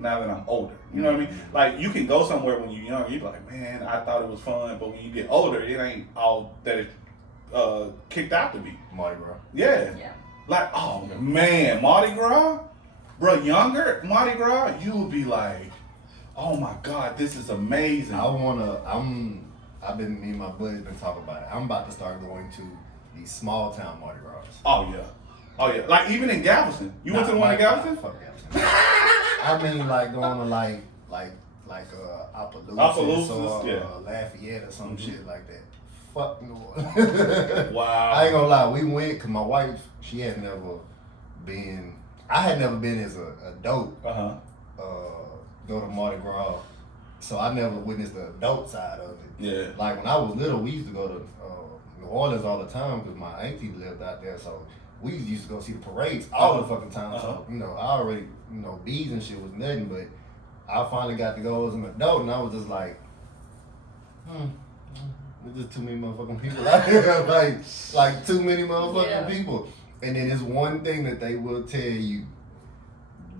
now that I'm older. You know what I mean? Like, you can go somewhere when you're young, you're like, man, I thought it was fun, but when you get older, it ain't all that it kicked out to be. Mardi Gras. Yeah. Like, oh man, Mardi Gras? Bro, younger Mardi Gras, you would be like, oh my God, this is amazing. I've been, me and my buddies been talking about it. I'm about to start going to these small town Mardi Gras. Oh yeah. Like even in Galveston. You went to the one in Galveston? Fuck Galveston. I mean like going to like Appaloosa or Lafayette or some shit like that. Fuck New Orleans. Wow. I ain't gonna lie, we went because my wife, she had never been, I had never been as a adult go to Mardi Gras. So I never witnessed the adult side of it. Yeah. Like when I was little, we used to go to New Orleans all the time because my auntie lived out there. So we used to go see the parades all the fucking time. So, you know, I already, you know, bees and shit was nothing, but I finally got to go as an adult and I was just like, there's just too many motherfucking people out here. like too many motherfucking people. And then there's one thing that they will tell you,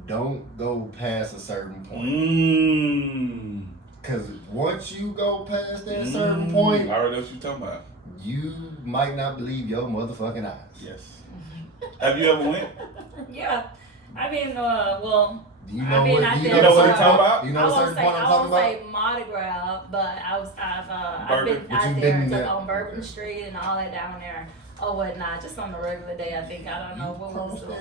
don't go past a certain point. Because once you go past that certain point, I already know what you're talking about. You might not believe your motherfucking eyes. Yes. Have you ever went? Yeah. I mean, well, do you know I what think you know what you're talking about? You know the certain point I'm talking about? I won't say Mardi Gras, but I've been out there on Bourbon Street and all that down there. Oh, whatnot, just on a regular day, I think. I don't know what was doing.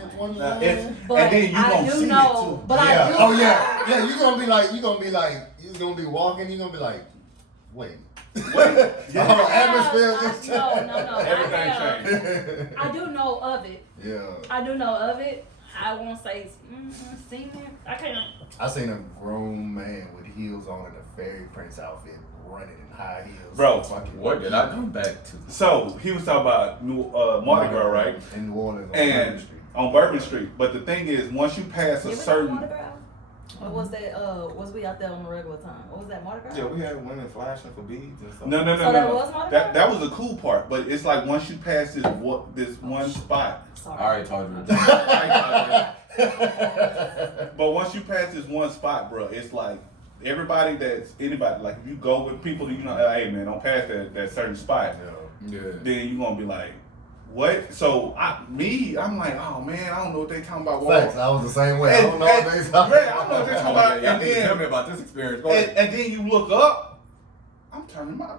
But and then you gonna see know, it too. But yeah. I do Oh yeah, yeah. You're gonna be walking. You're gonna be like, wait. The whole atmosphere just No. Everything changed. I do know of it. Yeah. I do know of it. I won't say seen it. I can't. I seen a grown man with heels on in a fairy prince outfit running in high heels. Bro, what did I come back to? So he was talking about Mardi Gras, right? In New Orleans, on Bourbon Street. But the thing is, once you pass a certain, What was that? Was we out there on the regular time? What was that, Mardi Gras? Yeah, we had women flashing for beads and stuff. No. That was Mardi Gras? That was the cool part. But it's like once you pass this one spot. Sorry. I already told you. But once you pass this one spot, bro, it's like anybody, like if you go with people that you know, hey man, don't pass that certain spot. Yeah. Then you gonna be like, what? So I'm like, oh man, I don't know what they talking about. Facts, I was the same way. I don't know what they talking about. I don't know what they talking about. Yeah, And then tell me about this experience. and then you look up, I'm turning my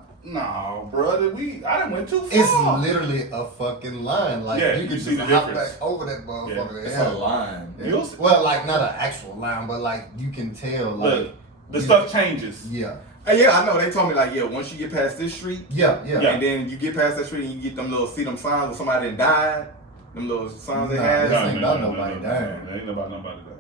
brother. I done went too far. It's literally a fucking line. Like you can see just the hop difference. back over that motherfucker. It's a line. Yeah. Well, like not an actual line, but like you can tell. Like the stuff changes. Yeah. Yeah, I know. They told me like, once you get past this street, and then you get past that street and you get them little signs where somebody died. Them little signs they Nah, had. this ain't about nobody dying. Ain't about nobody dying.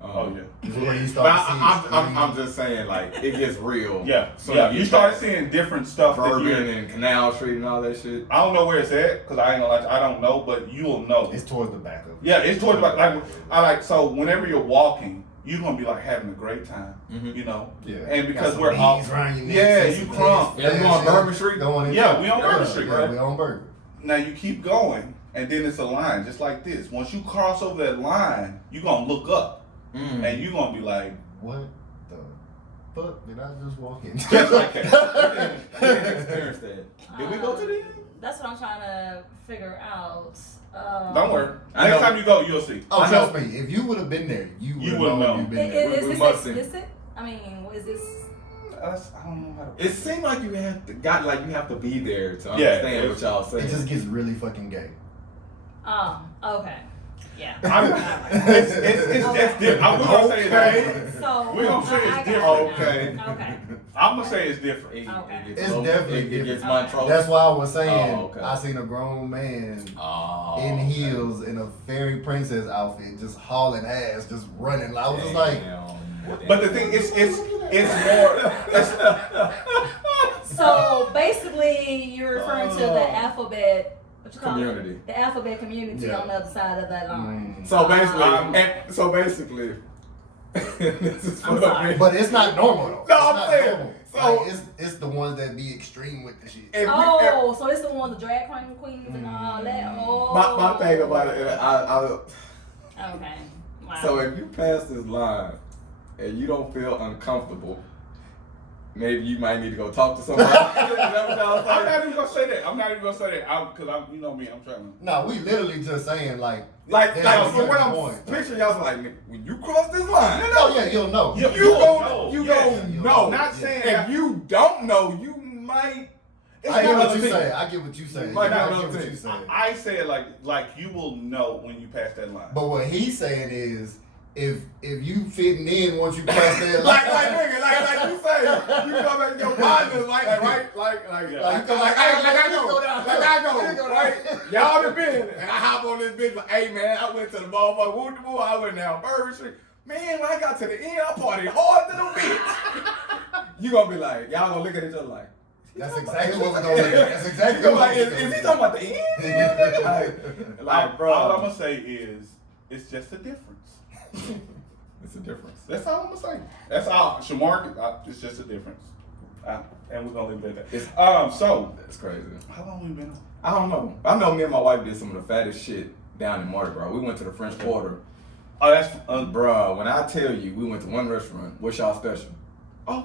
Oh yeah. This is where you But start to see. I'm just saying, like, it gets real. Yeah. So you start seeing different stuff. Bourbon and Canal Street and all that shit. I don't know where it's at because I ain't gonna lie. I don't know, but you'll know. It's towards the back of it. Yeah, it's towards the back. So whenever you're walking, you're gonna be like having a great time, you know. Yeah. And because Got we're some all, beads around your neck, yeah, some you crump. Yeah, we on Bourbon Street. Going in Yeah, we on Bourbon Street, Yeah, right? we on Bourbon. Now you keep going, and then it's a line just like this. Once you cross over that line, you're gonna look up, and you're gonna be like, what the fuck did I just walk in? just like that. We didn't experience that. Did we go to the end? That's what I'm trying to figure out. Don't worry. I Next know. time you go, you'll see. Oh, trust me. If you would have been there, you would have known you've been there. Is We this must explicit? I mean, is this? I don't know how to. It seemed like you have to be there to understand what y'all saying. It just gets really fucking gay. Okay. Yeah. It's different. I'm gonna say it's different. So We're gonna say it's different. Okay. Okay. I'm gonna say it's different. It's definitely it gets different. my trophy. That's why I was saying okay. I seen a grown man Oh, in heels in a fairy princess outfit, just hauling ass, just running. I was just like, But the thing is, it's more. So basically, you're referring to the alphabet. What you call community. it? The alphabet community on the other side of that line. So basically, this is I'm for sorry. me. but it's not normal though. No, It's I'm not saying, normal. so- Like, it's the ones that be extreme with the shit. Oh, so it's the one, the drag queens and all that. Oh. My thing about it, Okay. Wow. so if you pass this line and you don't feel uncomfortable, maybe you might need to go talk to somebody. I'm not even gonna say that. Because I'm, you know me, I'm trying to. No, we literally just saying like so what I'm picturing y'all like, when you cross this line, you'll know. You gonna know. Not saying if you don't know, you might. I get what you say. I said like you will know when you pass that line. But what he's saying is, if you fitting in once you pass that line, like you say, you go back to your partner, I go, right? Y'all done been, and I hop on this bitch like, hey man, I went to the motherfucker, woo, I went down Bourbon Street. Man, when I got to the end, I partied hard to the bitch. You gonna be like, y'all gonna look at each other like. That's exactly what we're gonna do. That's exactly what like, is he talking about the end? Bro, all I'm gonna say is, it's just a difference. It's a difference. That's all I'm gonna say. That's all. Shamar, it's just a difference. And we're gonna leave it at that. So that's crazy. How long we been on? I don't know. I know me and my wife did some of the fattest shit down in Mardi Gras. We went to the French Quarter. Oh, that's bruh. When I tell you, we went to one restaurant. What's y'all special? Oh,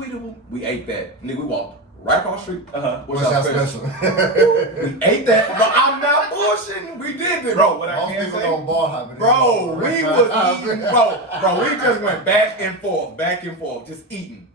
we ate that. Nigga, we walked right across the street. What's y'all special? We ate that, but I'm not bullshitting. We did it, bro. What I can't say, bro, we was eating, bro. We just went back and forth, just eating.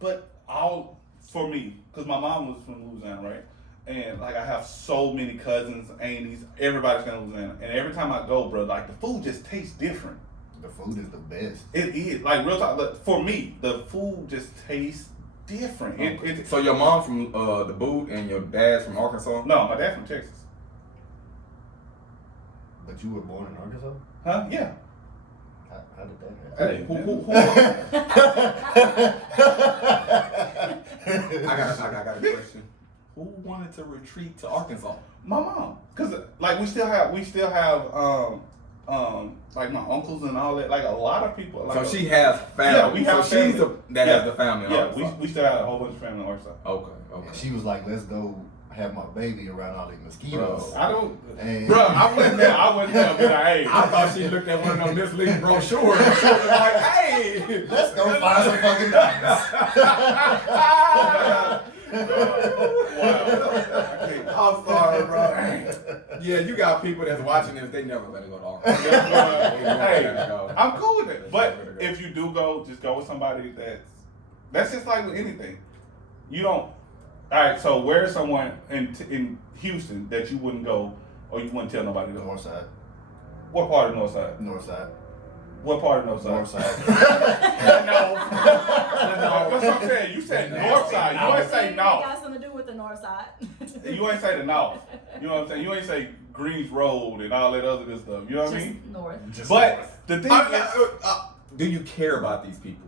But all for me, because my mom was from Louisiana, right? And like I have so many cousins, aunties, everybody's from Louisiana, and every time I go, bro, like the food just tastes different. The food is the best. It is like real talk. Look, for me, the food just tastes different. Okay. So your mom from the Boot and your dad's from Arkansas? No, my dad's from Texas. But you were born in Arkansas? Huh? Yeah. How did that happen? Hey, I got a question. Who wanted to retreat to Arkansas? My mom, cause like we still have like my uncles and all that. Like a lot of people. Like, so she has family. Yeah, we have so family. She's has the family. In Arkansas. we still have a whole bunch of family in Arkansas. Okay. And she was like, let's go have my baby around all these mosquitoes. Bro, I went there. But hey, I thought she looked at one of them misleading brochures and was like, hey, let's go find some fucking diamonds. I'm sorry, bro. Yeah, you got people that's watching this, they never let it go to Arkansas. Hey, I'm cool with it. But if you do go, just go with somebody that's just like with anything. You don't. All right, so where's someone in Houston that you wouldn't go or you wouldn't tell nobody to go? North side. What part of North side? North side. What part of North side? North side. No. That's what I'm saying. You said North side. You ain't say It no. got something to do with the North side. You ain't say the North. You know what I'm saying? You ain't say Greens Road and all that other good stuff. You know what I mean? North. But the thing is, do you care about these people?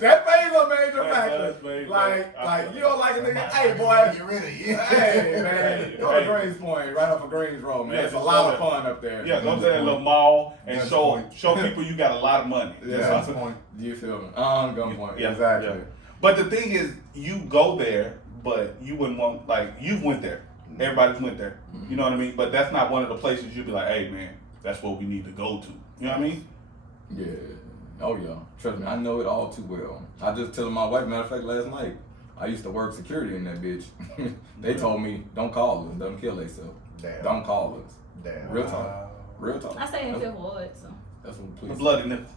That plays a major factor. Like you don't like a nigga. Hey boy, You ready? hey man, go to Greens Point, right off of Greens Road, man. Yeah, it's a lot of fun up there. yeah, go to that little mall and show people you got a lot of money. Yeah, That's the point. Do you feel me? On gunpoint. Yeah, Exactly. yeah. But the thing is, you go there, but you wouldn't want, like, you went there. Everybody's went there. You know what I mean? But that's not one of the places you'd be like, hey man, that's what we need to go to. You know what I mean? Yeah. Oh yeah. Trust me, I know it all too well. I just told my wife, matter of fact, last night, I used to work security in that bitch. They told me, don't call us, let them kill themselves. Damn. Don't call us. Damn. Real talk. Real talk. I stay in Fifth Ward, so That's what The please. bloody nipple.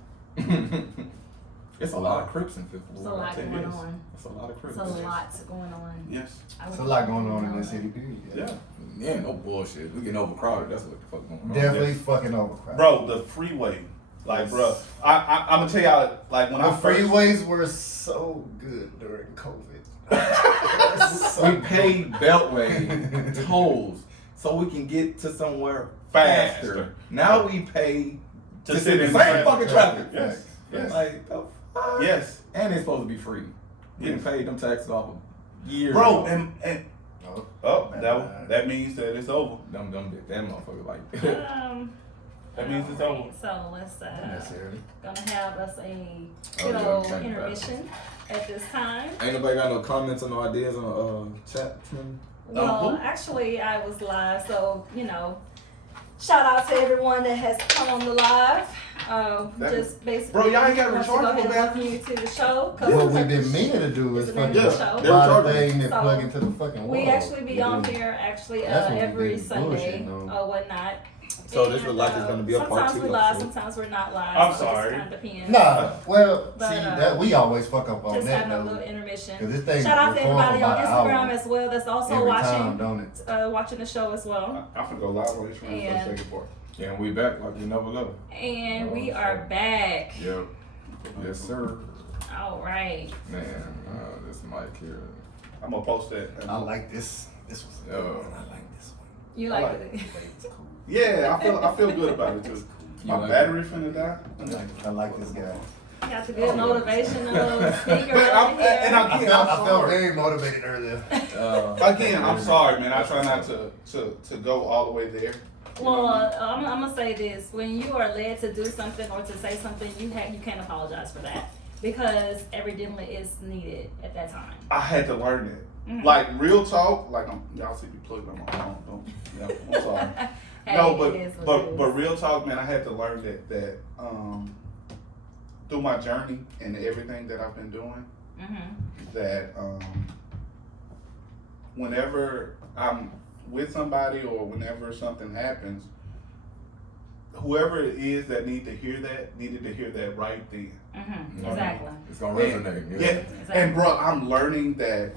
It's a lot of Crips in Fifth it's a Ward. lot going on. It's a lot of Crips. It's a lot going on. Yes. There's a lot going on in this city, period. Yeah. Yeah, no bullshit. We getting overcrowded. That's what the fuck going on. Definitely fucking overcrowded. Bro, the freeway. Like, bro, I'm going to tell y'all, like, when The I first... freeways were so good during COVID. We paid Beltway tolls so we can get to somewhere Faster. faster. Now we pay to sit in the traffic. same fucking traffic. Yes. Yes. Like, the fuck? Yes. And it's supposed to be free. We didn't pay them taxes off a year Bro, ago. and Oh, that means that it's over. Them that motherfucker like That means it's over. So let's not necessarily. gonna have us a Oh, good yeah, old okay. intermission at this time. Ain't nobody got no comments or no ideas on chat? Well, who? actually, I was live, so Shout out to everyone that has come on the live. Just basically, bro, y'all ain't got want to go ahead and welcome you to the show. What we've been meaning to do is It's the name fucking of the show. buy the thing that So, plug into the fucking wall. We actually be on Yeah. here That's what we every been Sunday bullshitting on. or whatnot. So this look like it's gonna be a part Sometimes 2 we live, episode. sometimes we're not live. I'm so it just sorry. kinda depends. Nah, well, But, see, that we always fuck up on Just that having a though. little intermission. Cause this thing Shout out to record everybody for on about an Instagram hour as well that's also every watching time, don't it? watching the show as well. I'm gonna go live on Instagram for the And- second part. Yeah, and we back like we never left. And we are back. Yep. Yes, sir. All right. Man, this mic here. I'm gonna post that. I like this. This was a good one. I like this one. You I like like it? It's cool. Yeah, I feel good about it too. My like battery finna die. I like this guy. Got the good motivational speaker But over here. and I again, felt I'm sorry. very motivated earlier. Again, I'm sorry, man. I try not to go all the way there. Well, I'm gonna say this: when you are led to do something or to say something, you can't apologize for that because evidently it's needed at that time. I had to learn that. Mhm. Like real talk, like y'all see me plugged on my phone. Yeah, I'm sorry. Hey, No, it is what it is. but real talk, man. I had to learn that through my journey and everything that I've been doing. That whenever I'm with somebody or whenever something happens, whoever it is that needed to hear that right then. Exactly. It's gonna resonate. Yeah. Exactly. And bro, I'm learning that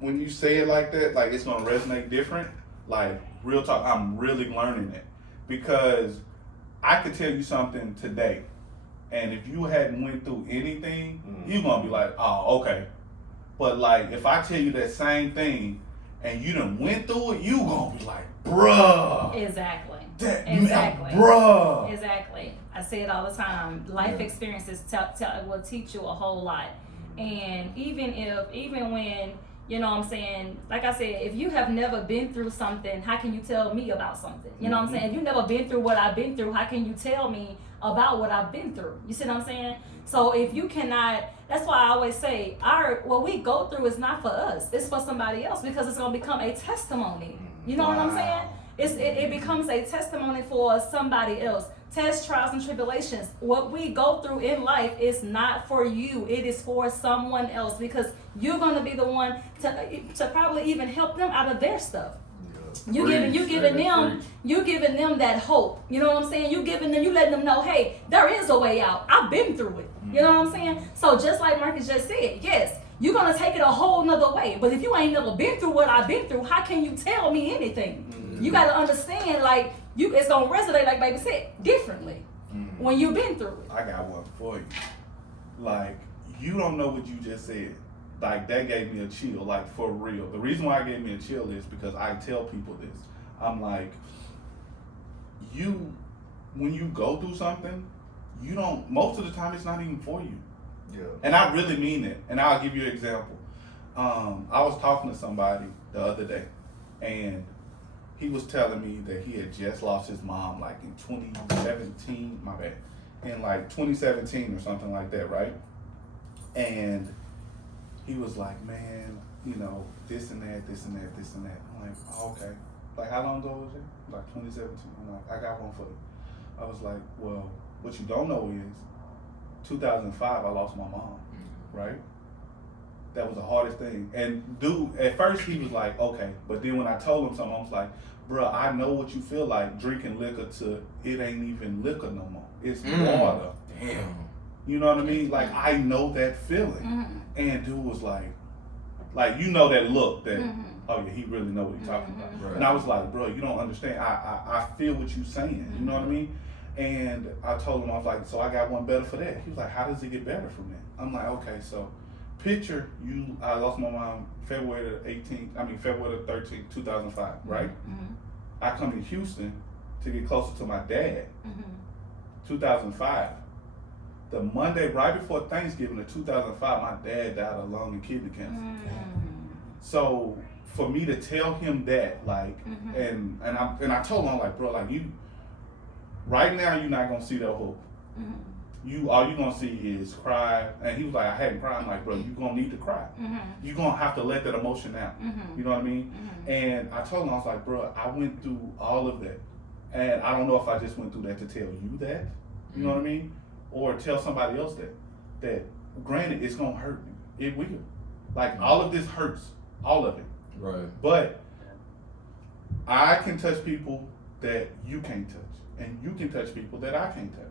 when you say it like that, like it's gonna resonate different. Like real talk, I'm really learning it because I could tell you something today, and if you hadn't went through anything, you're gonna be like, oh, okay. But like if I tell you that same thing and you done went through it, you gonna be like, bruh. Exactly. Exactly. Bruh. Exactly. I say it all the time. Life experiences will teach you a whole lot. And even when, you know what I'm saying, like I said, if you have never been through something, how can you tell me about something? You know what I'm saying? If you've never been through what I've been through, how can you tell me about what I've been through? You see what I'm saying? So if you cannot, that's why I always say, what we go through is not for us. It's for somebody else because it's going to become a testimony. You know what I'm saying? It becomes a testimony for somebody else. Tests, trials, and tribulations. What we go through in life is not for you. It is for someone else because you're going to be the one to probably even help them out of their stuff. You giving them that hope. You know what I'm saying? You letting them know, hey, there is a way out. I've been through it. You know what I'm saying? So just like Marcus just said, yes, you're gonna take it a whole nother way. But if you ain't never been through what I've been through, how can you tell me anything? You gotta understand, like it's gonna resonate, like baby said, differently when you've been through it. I got one for you. Like, you don't know what you just said. Like, that gave me a chill, like, for real. The reason why it gave me a chill is because I tell people this. I'm like, when you go through something, most of the time it's not even for you. Yeah. And I really mean it. And I'll give you an example. I was talking to somebody the other day, and he was telling me that he had just lost his mom, like in 2017, my bad, in like 2017 or something like that, right? And he was like, man, this and that, this and that, this and that. I'm like, oh, okay. Like, how long ago was it? Like 2017. I'm like, I got one for you. I was like, well, what you don't know is 2005, I lost my mom, right? That was the hardest thing. And dude, at first he was like, okay. But then when I told him something, I was like, bruh, I know what you feel like drinking liquor to it ain't even liquor no more. It's water. Damn. You know what I mean? Like, I know that feeling. And dude was like, you know that look that, oh yeah, he really know what he's talking about. Right. And I was like, bro, you don't understand. I feel what you're saying. You know what I mean? And I told him, I was like, so I got one better for that. He was like, how does it get better from that? I'm like, okay, so picture I lost my mom February the 13th, 2005, right? I come to Houston to get closer to my dad, 2005. The Monday right before Thanksgiving of 2005, my dad died of lung and kidney cancer. So for me to tell him that, like, and I told him, I'm like, bro, like right now you're not gonna see that hope. All you gonna see is cry. And he was like, I hadn't cried. I'm like, bro, you gonna need to cry. You're gonna have to let that emotion out. You know what I mean? And I told him, I was like, bro, I went through all of that. And I don't know if I just went through that to tell you that, you know what I mean? Or tell somebody else that granted, it's gonna hurt you. It will. Like, all of this hurts, all of it. Right. But I can touch people that you can't touch. And you can touch people that I can't touch.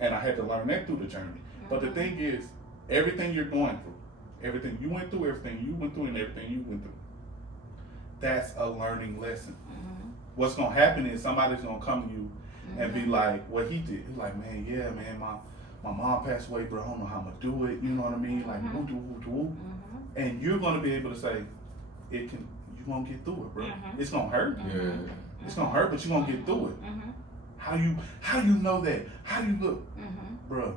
And I had to learn that through the journey. But the thing is, everything you're going through, everything you went through, and everything you went through, that's a learning lesson. What's gonna happen is somebody's gonna come to you and be like, what he did. He's like, man, yeah, man, my mom passed away, bro. I don't know how I'm gonna do it. You know what I mean? Like, woo. And you're gonna be able to say, you're gonna get through it, bro. It's gonna hurt. Yeah. It's gonna hurt, but you're gonna get through it. How do you know that? How do you look? Bro,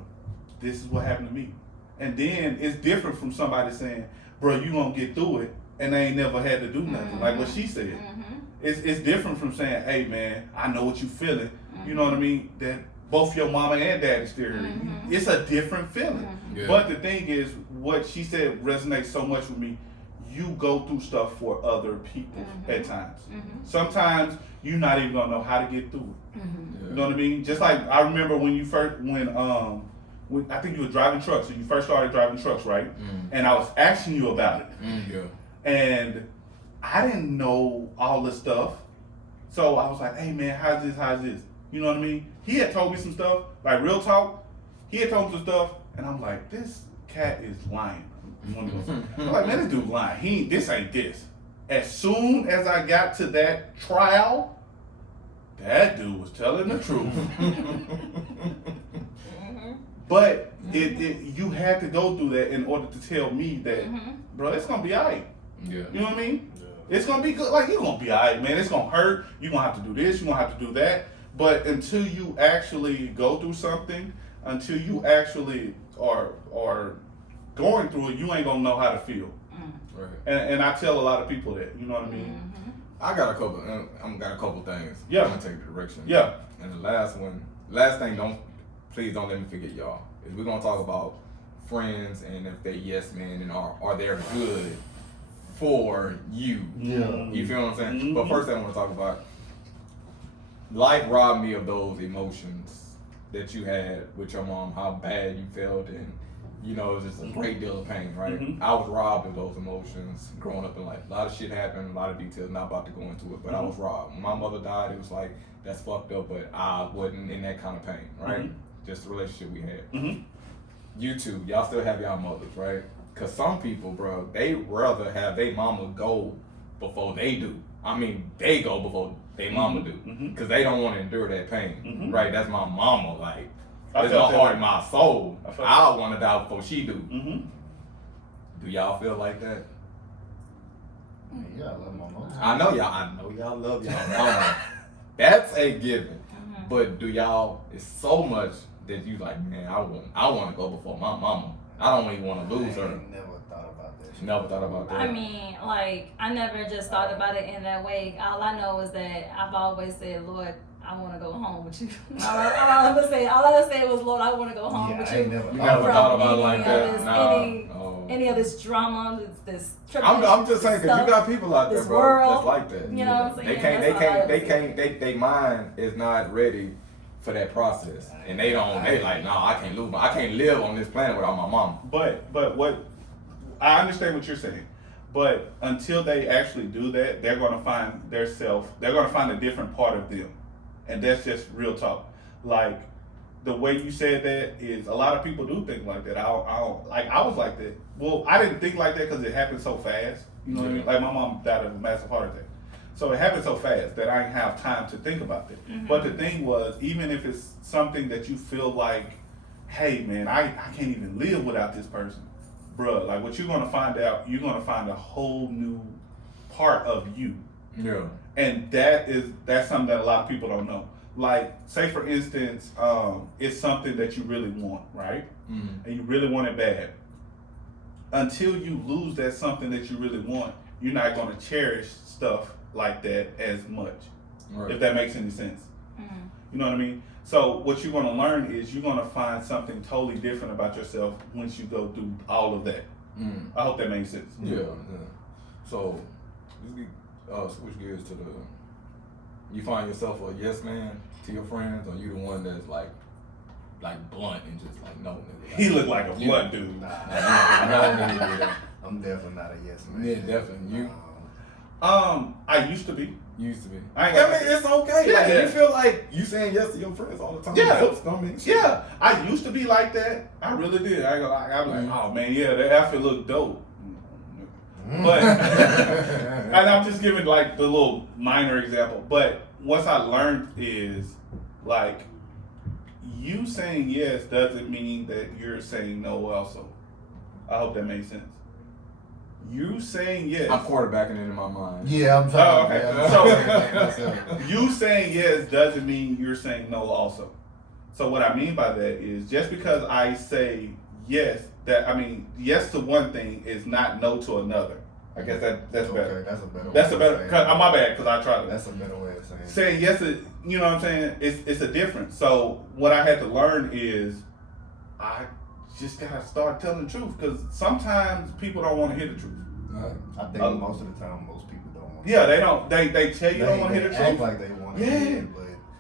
this is what happened to me. And then it's different from somebody saying, bro, you gonna get through it, and they ain't never had to do nothing, like what she said. It's different from saying, hey man, I know what you feeling. You know what I mean? That both your mama and daddy still here. It's a different feeling. Yeah. But the thing is, what she said resonates so much with me. You go through stuff for other people at times. Sometimes you're not even gonna know how to get through it. You know what I mean? Just like I remember when I think you were driving trucks, and you first started driving trucks, right? And I was asking you about it. Yeah. And I didn't know all this stuff. So I was like, hey man, how's this? You know what I mean? He had told me some stuff, like real talk. He had told me some stuff, and I'm like, this cat is lying. I'm like, man, this dude lying. This ain't this. As soon as I got to that trial, that dude was telling the truth. But you had to go through that in order to tell me that, bro, it's gonna be alright. Yeah. You know what I mean? Yeah. It's gonna be good. Like, you're gonna be alright, man. It's gonna hurt. You're gonna have to do this. You're gonna have to do that. But until you actually go through something, until you actually are going through it, you ain't gonna know how to feel. Right. And I tell a lot of people that. You know what I mean? I got a couple things. Yeah. I'm gonna take the direction. Yeah. And the last thing, please don't let me forget, y'all. Is we're gonna talk about friends and if they yes men and are they good for you. Yeah. You feel what I'm saying? But first thing I want to talk about, life robbed me of those emotions that you had with your mom, how bad you felt, and you know, it was just a great deal of pain, right? I was robbed of those emotions growing up in life. A lot of shit happened, a lot of details, not about to go into it, but I was robbed. When my mother died, it was like, that's fucked up, but I wasn't in that kind of pain, right? Just the relationship we had. You two, y'all still have y'all mothers, right? Because some people, bro, they rather have their mama go before they do. I mean, they go before their mama do. Because they don't want to endure that pain, right? That's my mama, like, it's a heart in my soul. I want to die before she do. Do y'all feel like that? Yeah, I love my mom. I know y'all love y'all mama. That's a given. But do y'all, it's so much that you like, man, I want to go before my mama. I don't even want to lose her. Never thought about that. Never thought about that. I mean, like, I never just thought about it in that way. All I know is that I've always said, Lord, I want to go home with you. all I ever said was, Lord, I want to go home with you. You never thought about it like that? Any of this drama, this I'm just saying, because you got people out there, bro, world, that's like that. You know what I'm saying? They mind is not ready for that process. And they like, no, I can't live on this planet without my mom. But what, I understand what you're saying. But until they actually do that, they're going to find they're going to find a different part of them. And that's just real talk. Like, the way you said that is, a lot of people do think like that. I was like that. Well, I didn't think like that because it happened so fast. You know what I mean? Like, my mom died of a massive heart attack. So it happened so fast that I didn't have time to think about that. But the thing was, even if it's something that you feel like, hey man, I can't even live without this person, bruh, like, what you're gonna find out, you're gonna find a whole new part of you. Yeah. And that's something that a lot of people don't know. Like, say for instance, it's something that you really want, right? And you really want it bad. Until you lose that something that you really want, you're not gonna cherish stuff like that as much, if that makes any sense. You know what I mean? So what you're gonna learn is you're gonna find something totally different about yourself once you go through all of that. I hope that makes sense. Yeah. So, switch gears to You find yourself a yes man to your friends, or you the one that's like blunt and just like no nigga? He looked like a blunt dude. No nigga. I'm definitely not a yes man. Yeah, definitely. You I used to be. used to be. I ain't I gonna- mean, it's okay. Yeah, Like, yeah. if you feel like you saying yes to your friends all the time. Yeah. Helps, don't mean shit. Yeah, I used to be like that. I really did. I go, I was like, oh man, yeah, that outfit look dope. But and I'm just giving like the little minor example. But once I learned is like you saying yes doesn't mean that you're saying no also. I hope that makes sense. You saying yes. I'm quarterbacking it in my mind. Yeah, I'm trying. Oh, okay. Yeah, So you saying yes doesn't mean you're saying no also. So what I mean by that is just because I say yes, yes to one thing is not no to another. I guess that's okay, better. that's a better. That's way a of better. saying Cause, it. my bad, because I tried to. That's a better way of saying it. Saying yes, you know what I'm saying? It's a difference. So what I had to learn is I just gotta start telling the truth because sometimes people don't want to hear the truth. I think most of the time, most people don't want. Yeah, they don't. They tell you don't want to hear the act truth. like they want to Yeah. hear it,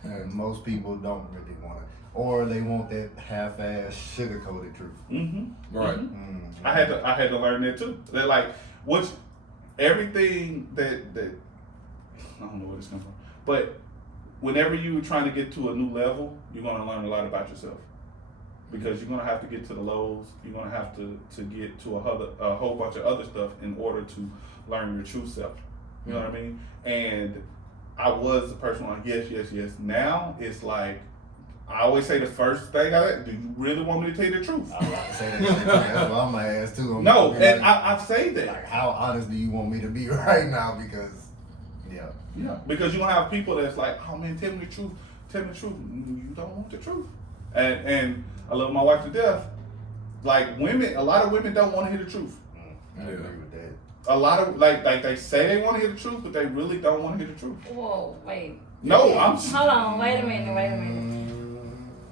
but most people don't really want it, or they want that half-ass sugar-coated truth. Mm-hmm. Right. Mm. I had to learn that too. That like everything that I don't know where this comes from, but whenever you're trying to get to a new level, you're gonna learn a lot about yourself because you're gonna have to get to the lows. You're gonna have to get to a whole bunch of other stuff in order to learn your true self. You know what I mean? And I was the person like yes. Now it's like I always say the first thing do you really want me to tell you the truth? I'm about to say that shit. That's why I'm my ass too. I'm No, gonna be and like, I've said that. like, how honest do you want me to be right now? Because, yeah. Yeah, because you gonna have people that's like, oh man, tell me the truth. Tell me the truth. You don't want the truth. And I love my wife to death. Like a lot of women don't want to hear the truth. I agree with that. A lot of like they say they want to hear the truth, but they really don't want to hear the truth. Whoa, wait. No, Hold on, wait a minute.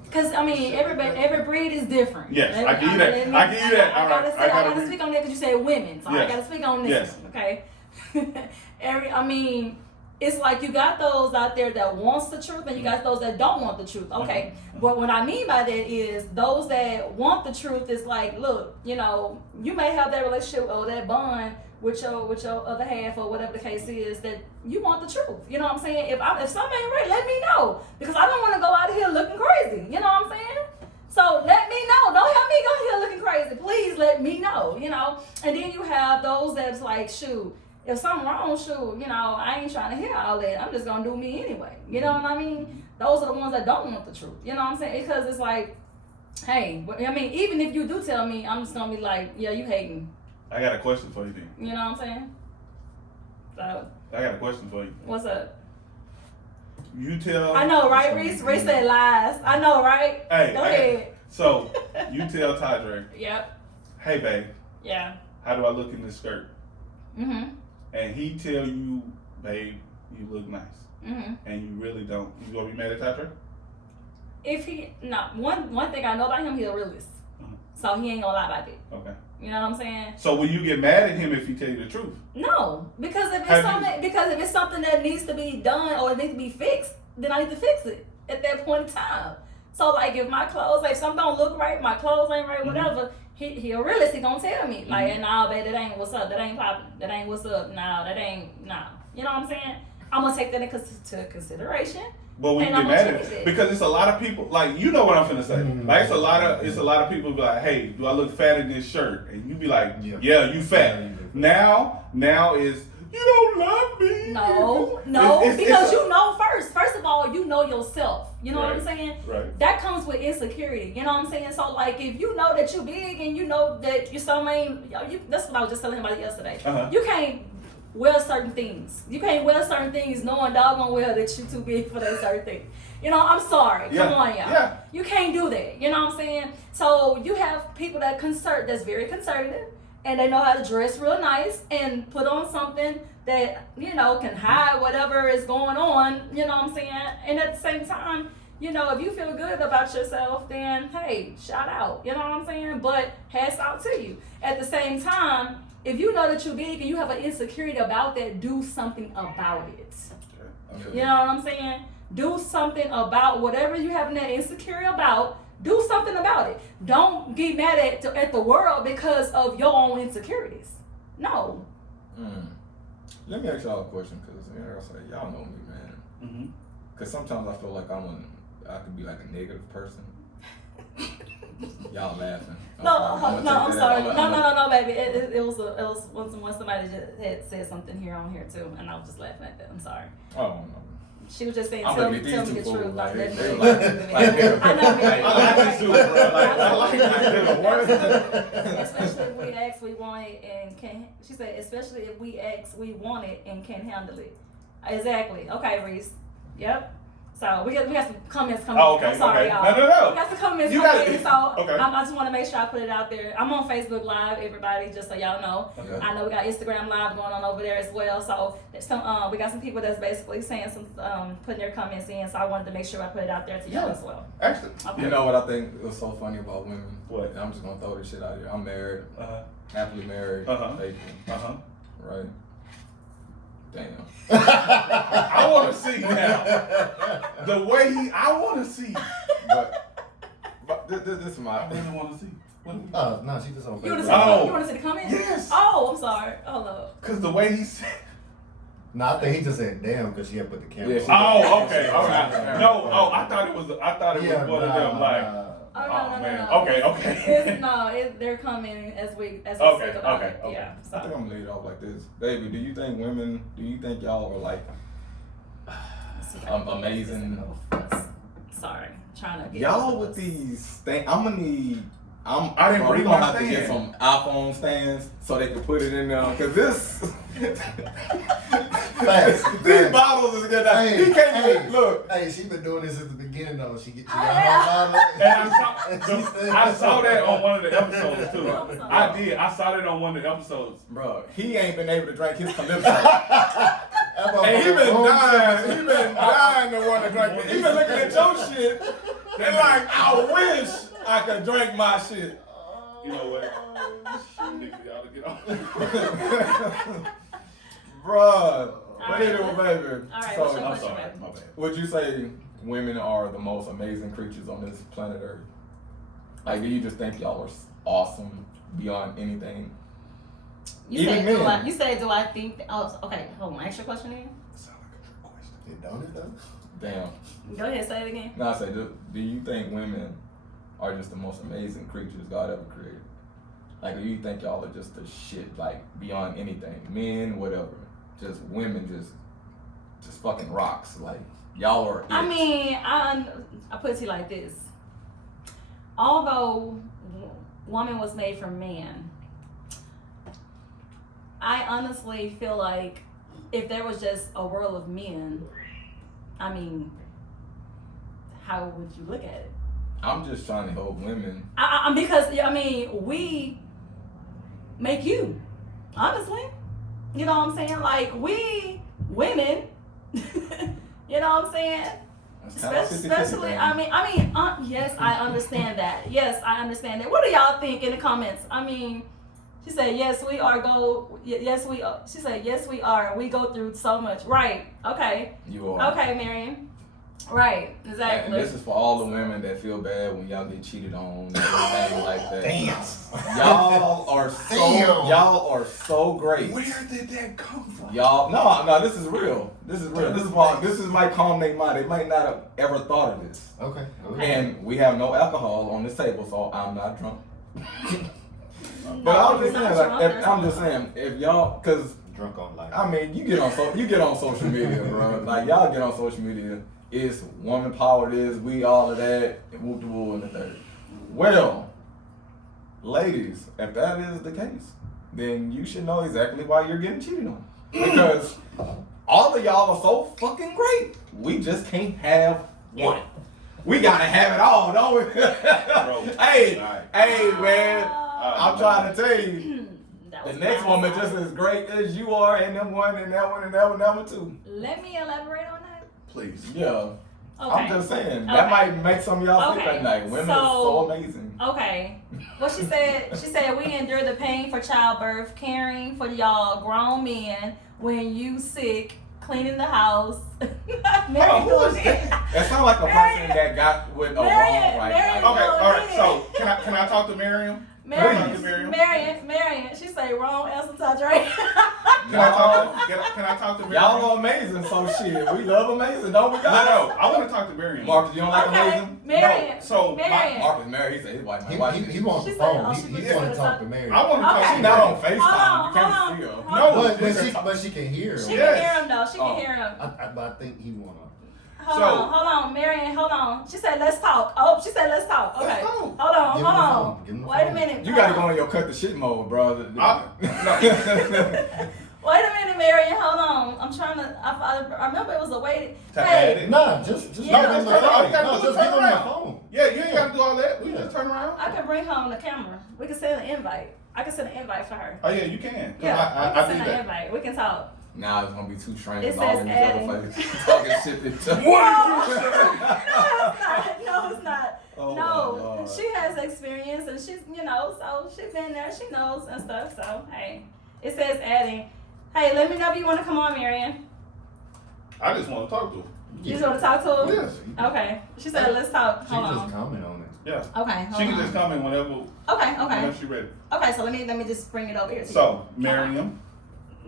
Because I mean, every breed is different. Yes, I give you that. I give you that. I All right, gotta I gotta speak on that because you said women, so I Yes. gotta speak on this. Yes. One, okay. I mean, it's like you got those out there that wants the truth, and you got those that don't want the truth. Okay, but what I mean by that is those that want the truth is like, look, you know, you may have that relationship or that bond with your other half or whatever the case is that you want the truth. You know what I'm saying? If something ain't right, let me know because I don't want to go out of here looking crazy. You know what I'm saying? So let me know. Don't have me go here looking crazy. Please let me know. You know. And then you have those that's like, shoot, if something wrong, shoot, you know, I ain't trying to hear all that. I'm just gonna do me anyway. You know what I mean? Those are the ones that don't want the truth. You know what I'm saying? Because it's like, hey, I mean, even if you do tell me, I'm just gonna be like, yeah, you hating. I got a question for you then. You know what I'm saying? So, I got a question for you. what's up? You tell. I know, right? Reese said lies. I know, right? Hey, Go ahead. So you tell Tydre, Yep. hey babe, Yeah. how do I look in this skirt? Mhm. And he tell you, babe, you look nice. Mhm. And you really don't. You gonna be mad at Tydre? If one thing I know about him, he's a realist. So he ain't gonna lie about it. Okay. You know what I'm saying? So will you get mad at him if he tell you the truth? No, because if Have it's something that needs to be done or it needs to be fixed, then I need to fix it at that point in time. So like if my clothes, like something don't look right, my clothes ain't right, whatever, he a realist, he gonna tell me like, nah, babe, that ain't what's up, that ain't popping, that ain't what's up, nah, that ain't nah. You know what I'm saying? I'm gonna take that into consideration. But when you And get I'm mad gonna at change it, it. because it's a lot of people, like, you know what I'm finna say. Like, it's a lot of people be like, hey, do I look fat in this shirt? And you be like, yeah, you fat. Now is, you don't love me. No, because you know first of all, you know yourself. You know what I'm saying? Right. That comes with insecurity. You know what I'm saying? So like, if you know that you big and you know that your stomach ain't, that's what I was just telling him about yesterday. You can't wear certain things. You can't wear certain things knowing doggone well that you too big for that certain thing. You know, I'm sorry. Come on, y'all. Yeah. You can't do that. You know what I'm saying? So you have people that's very conservative and they know how to dress real nice and put on something that, you know, can hide whatever is going on, you know what I'm saying? And at the same time, you know, if you feel good about yourself, then hey, shout out, you know what I'm saying? But hats out to you. At the same time, if you know that you're big and you have an insecurity about that, do something about it. You know what I'm saying? Do something about whatever you have that insecure about. Do something about it. Don't get mad at the world because of your own insecurities. No. Let me ask y'all a question, because y'all know me, man. Because sometimes I feel like I could be like a negative person. Y'all laughing. I'm sorry. No, baby. It was when somebody just had said something on here too, and I was just laughing at that. I'm sorry. Oh no. She was just saying, I'm tell me looking at these the two truth. fools, Like, like, that. they like, I know, man. I like this too, bro. I like this. Especially if we ask, we want it, and can. She said, especially if we ask, we want it, and can handle it. Exactly. Okay, Reese. Yep. So we got some comments coming. Oh, okay. I'm sorry, Okay. y'all. No. We got some comments You coming. gotta- In, so okay. I just want to make sure I put it out there. I'm on Facebook Live, everybody, just so y'all know. Okay. I know we got Instagram Live going on over there as well. So there's some, we got some people that's basically saying some, putting their comments in. So I wanted to make sure I put it out there to y'all as well. Actually. Okay. You know what I think was so funny about women? What? I'm just gonna throw this shit out here. I'm married, Uh-huh. happily married, Uh-huh. faithful, Uh-huh. right? Damn. I want to see now. The way I want to see. But this is I my. really want to see. Oh, no, she just on You want to see, Facebook. Oh. you want to see the comments? Yes. Oh, I'm sorry. Oh, Lord. Because the way he said. No, I think he just said damn because she had put the camera. Yeah, she- on. Oh, okay. All right. No, I thought it was one of them like. Oh, no, man. no. Okay. They're coming as we Okay, speak about it. okay. Yeah. I think I'm gonna lead it off like this, baby. Do you think y'all are like amazing? Sorry, trying to get Y'all with these things, I didn't we bring gonna my have to get stand. some iPhone stands so they can put it in there. Cause this, Facts. these bottles is good. Hey, He can't hey. even look. Hey, she been doing this since the beginning though. She got yeah. her And bottle. I saw that on one of the episodes too. I'm sorry. I did. I saw that on one of the episodes. Bro, he ain't been able to drink his calypso. Hey, He been dying to want to drink it. He been looking at your shit and like, I wish I could drink my shit. You know what? Niggas, y'all to get on. Bruh, All baby. right, So, what's your I'm question, sorry. baby? My bad. would you say women are the most amazing creatures on this planet Earth? Like, do you just think y'all are awesome beyond anything? You Even said, men. do I think? Oh, okay. Hold on. Ask your question again. Sound like a trick question. It don't it though? Damn. Go ahead. Say it again. No, I say, do you think women are just the most amazing creatures God ever created? Like, do you think y'all are just the shit, like, beyond anything? Men, whatever. Just women, just fucking rocks. Like, y'all are it. I mean, I put it to you like this. Although woman was made from man, I honestly feel like if there was just a world of men, I mean, how would you look at it? I'm just trying to help women. Because I mean, we make you, honestly. You know what I'm saying? Like we women, you know what I'm saying? That's kinda 50-50, Especially, man. yes, I understand that. Yes, I understand that. What do y'all think in the comments? I mean, she said, yes, we are. Yes, we are. She said, yes, we are. We go through so much. Right. Okay. You are. Okay, Marion. Right. And Exactly. this is for all the women that feel bad when y'all get cheated on and everything like that. Damn. Y'all are so great. Where did that come from? Y'all, no, this is real. This is real. This might calm their mind. They might not have ever thought of this. Okay. And we have no alcohol on this table, so I'm not drunk. But I'm just saying, if y'all, cause Drunk on life. I mean, you get on social media, bro. Like y'all get on social media. It's woman power. This we all of that. And whoop the wool and the third. Well, ladies, if that is the case, then you should know exactly why you're getting cheated on. Because all of y'all are so fucking great. We just can't have one. We gotta have it all, don't we? Hey, man. I'm trying to tell you. The next woman just as great as you are, and them one, and that one, and that one, that one too. Let me elaborate on that. Please. Yeah. Okay. I'm just saying, that might make some of y'all sleep at night. Women are so amazing. Okay. What she said we endure the pain for childbirth, caring for y'all grown men when you sick, cleaning the house. Hold on, who is that? That sounds like a person that got with a wrong Marion, right. Marion. Okay, all right. So can I talk to Miriam? Can I talk to Miriam? Marion, she say wrong answer, touch right. Can I talk to Miriam? Y'all are amazing, so shit. We love amazing, don't we, guys? No, I want to talk to Miriam. Marcus, you don't like Okay, amazing? Marion. No, so Marion. Marcus married. He said his wife might watch He this. wants She the said, phone. oh, He she wants wanna to talk talk- to Mary. I want to talk Okay. to She's not on Miriam. FaceTime. You can't Hold see her. on. No, But she can hear She him. Yes. can hear him though. She can Oh. hear him. But I think he wanna. Hold on, Marion, hold on. She said, let's talk. Oh, she said, let's talk. Okay. Let's talk. Hold Give on. him the phone. Give him the Wait a phone. minute. You hold gotta go on. in your cut the shit mode, bro. Wait a minute, Marion. Hold on. I'm trying to. I remember it was a way. To add Hey, it. Nah, just Yeah, give him just the turn around. phone. You gotta No, do just turn give him the around. phone. Yeah, you ain't got to do all that. We just turn around. I can bring her on the camera. We can send an invite. I can send an invite for her. Oh yeah, you can. Yeah, I we can do send an that. invite. We can talk. Now it's gonna be two It strangers says all in each adding. other's face, talking shit to each other. No, it's not. Oh, my No, Lord. she has experience and she's, so she's been there. She knows and stuff. So, hey, it says adding. Hey, let me know if you want to come on, Marion. I just want to talk to her. You just want to talk to her? Yes. Okay. She said, let's talk. She Hold just on. comment on it. Yeah. Okay. She Hold can on. just come in whenever Okay. she's ready. Okay. So let me just bring it over here. To So you. Miriam.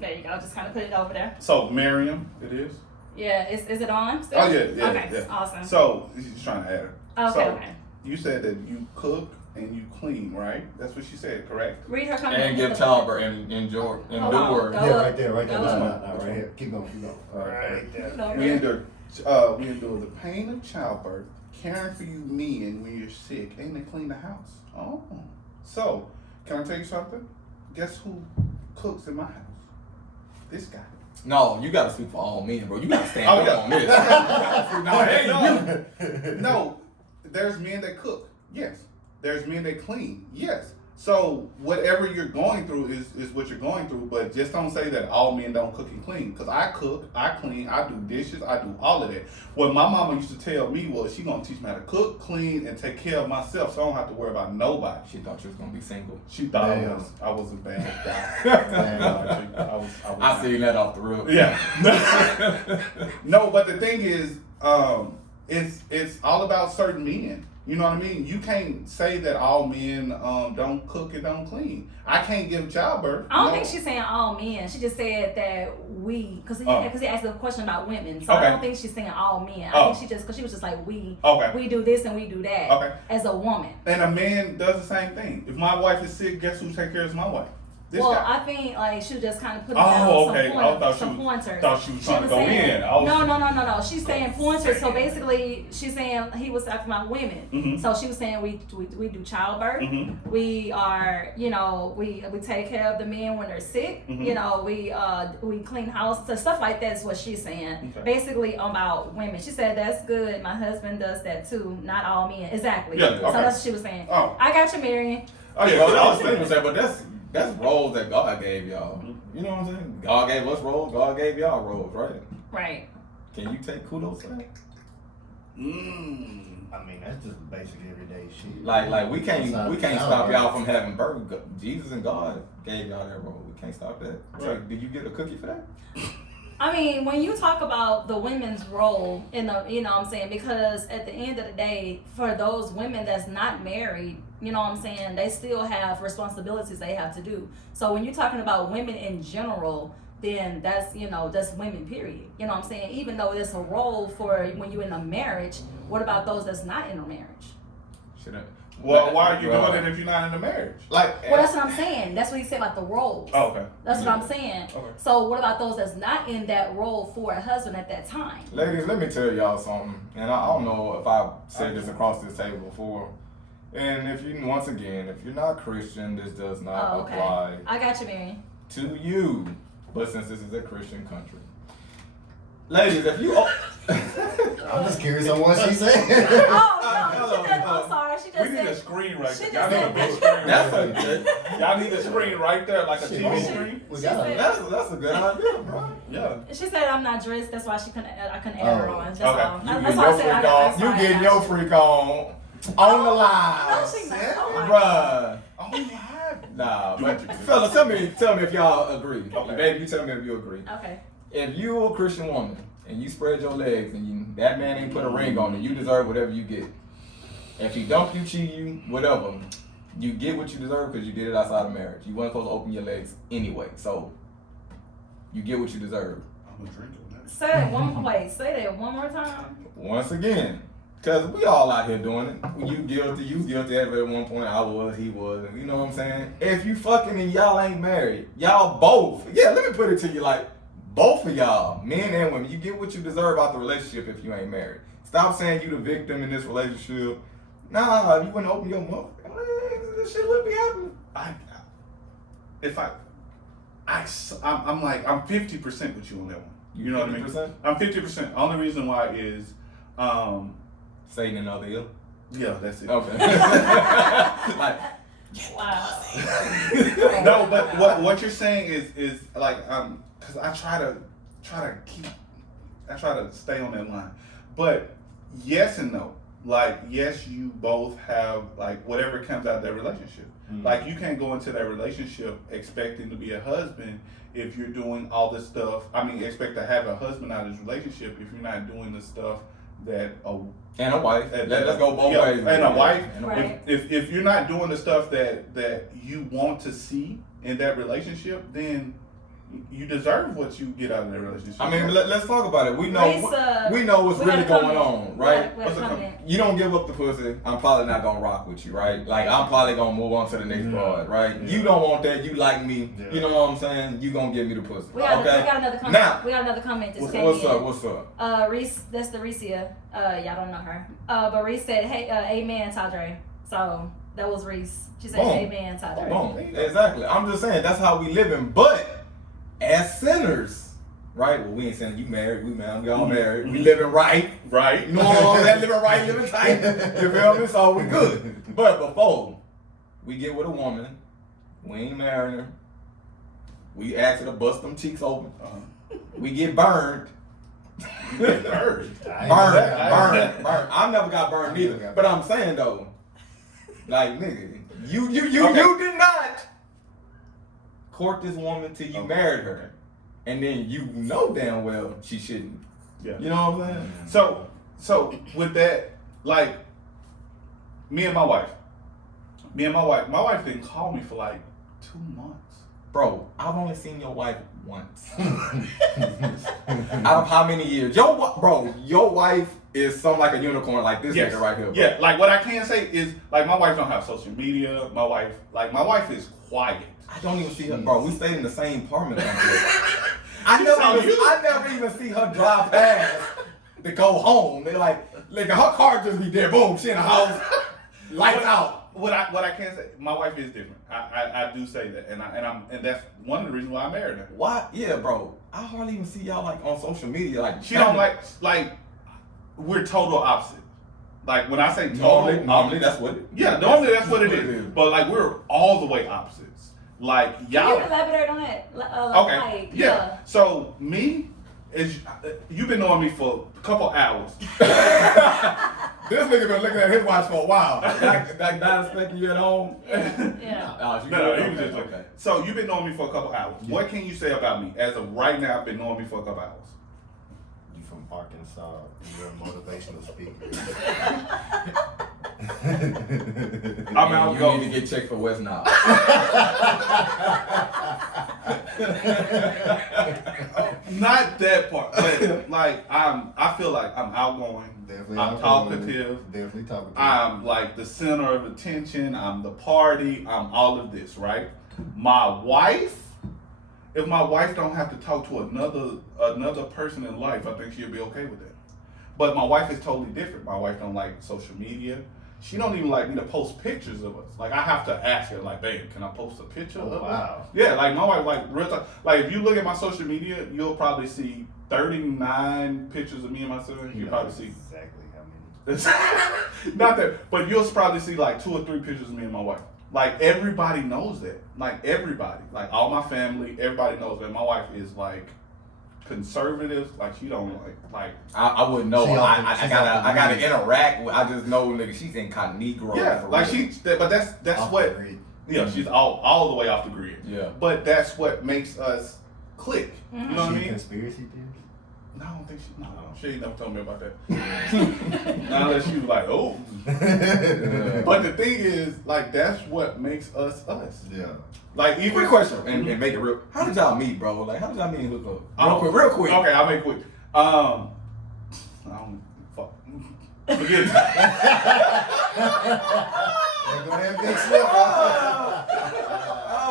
There you go. Just kind of put it over there. So Miriam, it is. Yeah. Is it on? Still? Oh yeah. Okay. Yeah. Awesome. So she's trying to add her. Okay. So Okay. you said that you cook and you clean, right? That's what she said, correct? Read her comment. And give childbirth and endure. Hold on. Endure. Go Yeah, up. right there. Go No, up. no, right here. Keep going. All right there. No, We endure the pain of childbirth, caring for you men when you're sick, and they clean the house. Oh. So, can I tell you something? Guess who cooks in my house? This guy. No, you gotta speak for all men, bro. You gotta stand Oh, up yeah. on this. No, hey, you. No, there's men that cook. Yes. There's men that clean. Yes. So whatever you're going through is what you're going through, but just don't say that all men don't cook and clean. Because I cook, I clean, I do dishes, I do all of that. What my mama used to tell me was she gonna teach me how to cook, clean, and take care of myself, so I don't have to worry about nobody. She thought you was gonna be single. She thought Damn. I was a bad guy. I was I seen that off the roof. Yeah. No, but the thing is, it's all about certain men. You know what I mean? You can't say that all men don't cook and don't clean. I can't give childbirth. I don't No. think she's saying all men. She just said that we, because he asked a question about women. So Okay. I don't think she's saying all men. I Oh. think because she was just like we Okay. do this and we do that Okay. as a woman. And a man does the same thing. If my wife is sick, guess who take care of my wife? This Well, guy. I think like she was just kind of putting Oh, down okay. some pointers. Thought she was trying to go saying, in. I was- No. She's saying pointers. So basically, she's saying he was talking about women. Mhm. So she was saying we do childbirth. Mhm. We are, we take care of the men when they're sick. Mhm. We clean house. So stuff like that is what she's saying. Okay. Basically about women. She said that's good. My husband does that too. Not all men. Exactly. Yeah, So okay. that's what she was saying. Oh. I got you, Marion. Oh yeah. Well, I I was was thinking that, but that's roles that God gave y'all. You know what I'm saying? God gave us roles. God gave y'all roles, right? Right. Can you take kudos for that? I mean, that's just basic everyday shit. Like we can't Outside stop the y'all from having birth. Jesus and God gave y'all that role. We can't stop that. So, Right. did you get a cookie for that? I mean, when you talk about the women's role in the, what I'm saying, because at the end of the day, for those women that's not married, what I'm saying, they still have responsibilities they have to do. So when you're talking about women in general, then that's, that's women, period. You know what I'm saying? Even though it's a role for when you're in a marriage, what about those that's not in a marriage? Should I? Well, why are you doing it if you're not in a marriage? Like, Well, that's what I'm saying. That's what he said about the roles. Oh, okay. That's what I'm saying. Okay. So what about those that's not in that role for a husband at that time? ladies, let me tell y'all something. And I don't know if I've said this across this table before. And if you, once again, if you're not Christian, this does not Oh, okay. apply I got you, Marion. to you. But since this is a Christian country, ladies, if you, I'm just curious on what she said. Oh, no, she just, I'm sorry. She just We need a said, screen right she there. just Y'all need a said big screen. that's right a there. good, Y'all need a screen right there, like a Shit, TV we- screen. We She got said- it. that's a good idea, bro. Yeah. she said I'm not dressed. That's why I couldn't add her Oh. on. Just Okay. all. You That's getting why I your said freak I got on? You getting your freak on the No, live, she not. Oh my bruh. Oh my. Nah, Do but what you do. fellas, tell me if y'all agree. Okay. Baby, you tell me if you agree. Okay. if you a Christian woman and you spread your legs and that man ain't put a ring on it, you deserve whatever you get. If he dump you, cheat you, whatever, you get what you deserve because you did it outside of marriage. You weren't supposed to open your legs anyway, so you get what you deserve. I'm gonna drink on that. Say that one more time. Once again, because we all out here doing it. You guilty of it at one point. I was, he was. You know what I'm saying? If you fucking and y'all ain't married, y'all both. Yeah, let me put it to you like, both of y'all, men and women, you get what you deserve out the relationship if you ain't married. Stop saying you the victim in this relationship. Nah, you wouldn't open your mouth. This shit would be happening. I'm 50% with you on that one. You know what I mean? 50%? I'm 50%. Only reason why is, Satan and other ill. yeah, that's it. Okay. Like, Wow. No, but what you're saying is like, because I try to stay on that line, but yes and no. Like, yes, you both have, like, whatever comes out of that relationship. Mm-hmm. Like, you can't go into that relationship expecting to be a husband if you're doing all this stuff. I mean, expect to have a husband out of this relationship if you're not doing the stuff that and a wife. Let's go both ways. And a wife. And a Right. wife. If you're not doing the stuff that you want to see in that relationship, then you deserve what you get out of that relationship. I mean, let's talk about it. We know Lisa, we know what's we got really a going comment. on, right? We got a comment. You don't give up the pussy, I'm probably not gonna rock with you, right? Like, I'm probably gonna move on to the next broad, right? Yeah. You don't want that, you like me, Yeah. you know what I'm saying? You gonna give me the pussy. We got another comment. Now, We got another comment just came what's in. up? What's up? Reese, that's the Reesia. Y'all don't know her. But Reese said, "Hey, amen, Tadre." So that was Reese. She said, Boom. "Amen, Tadre." Boom. Exactly. I'm just saying that's how we living. But as sinners, right? Well, we ain't saying you married, we all married. We living right. right? You know what I'm saying? Living right, living tight. You feel me? So we good. But before we get with a woman, we ain't marrying her. We ask her to bust them cheeks open. We get burned. Burned. Burned. I've never got burned either. But I'm saying though, like, nigga, you did not court this woman till you married her, and then you know damn well she shouldn't. Yeah. You know what I'm saying? So with that, like, my wife didn't call me for like 2 months. Bro, I've only seen your wife once. Out of how many years? Your wife is something like a unicorn, like this nigga right here. Bro. Yeah, like what I can say is, like, my wife don't have social media. My wife is quiet. I don't even see her, bro. We stayed in the same apartment. I never even see her drive past to go home. They like her car just be there. Boom, she in the house, lights out. What I can say, my wife is different. I do say that, and that's one of the reasons why I married her. Why? Yeah, bro. I hardly even see y'all like on social media. Like, She don't like we're total opposite. Like, when I say total, normally that's what. Normally that's what it is. But like, we're all the way opposites. Like, y'all. Can you elaborate on that? Okay. Like, yeah. So me is you've been knowing me for a couple hours. This nigga been looking at his watch for a while. Like not expecting you at home. Yeah. No, he was just okay. So you've been knowing me for a couple hours. Yeah. What can you say about me? As of right now, I've been knowing me for a couple hours. You from Arkansas, you're a motivational speaker. I'm out. You need to get checked for West Nile. Not that part, but like I feel like I'm outgoing. Definitely I'm talkative. Definitely talkative. I'm like the center of attention. I'm the party. I'm all of this, right? My wife, if my wife don't have to talk to another person in life, I think she'll be okay with that. But my wife is totally different. My wife don't like social media. She don't even like me to post pictures of us. Like, I have to ask her, like, babe, can I post a picture of us? Wow. Yeah, like my wife, like, real talk. Like, if you look at my social media, you'll probably see 39 pictures of me and my son. You'll probably see exactly how many. not that, but you'll probably see like 2 or 3 pictures of me and my wife. Like, everybody knows that. Like, everybody, like all my family, everybody knows that my wife is like conservative. Like, she don't like. I wouldn't know. I gotta interact with. I just know, nigga, she's incognito. Yeah, like but that's Off what. the grid. Yeah, she's all the way off the grid. Yeah. But that's what makes us click. You Mhm. know what I She mean? conspiracy theories? No, I don't think she. No, she ain't never told me about that. Not unless she was like, oh. But the thing is, like, that's what makes us us. Yeah. Like, even Quick question, and make it real. How did y'all meet, bro? Like, how did y'all meet and hook up? Real quick. Okay, I'll make it quick. I don't fuck. Forget it. There go that big slip.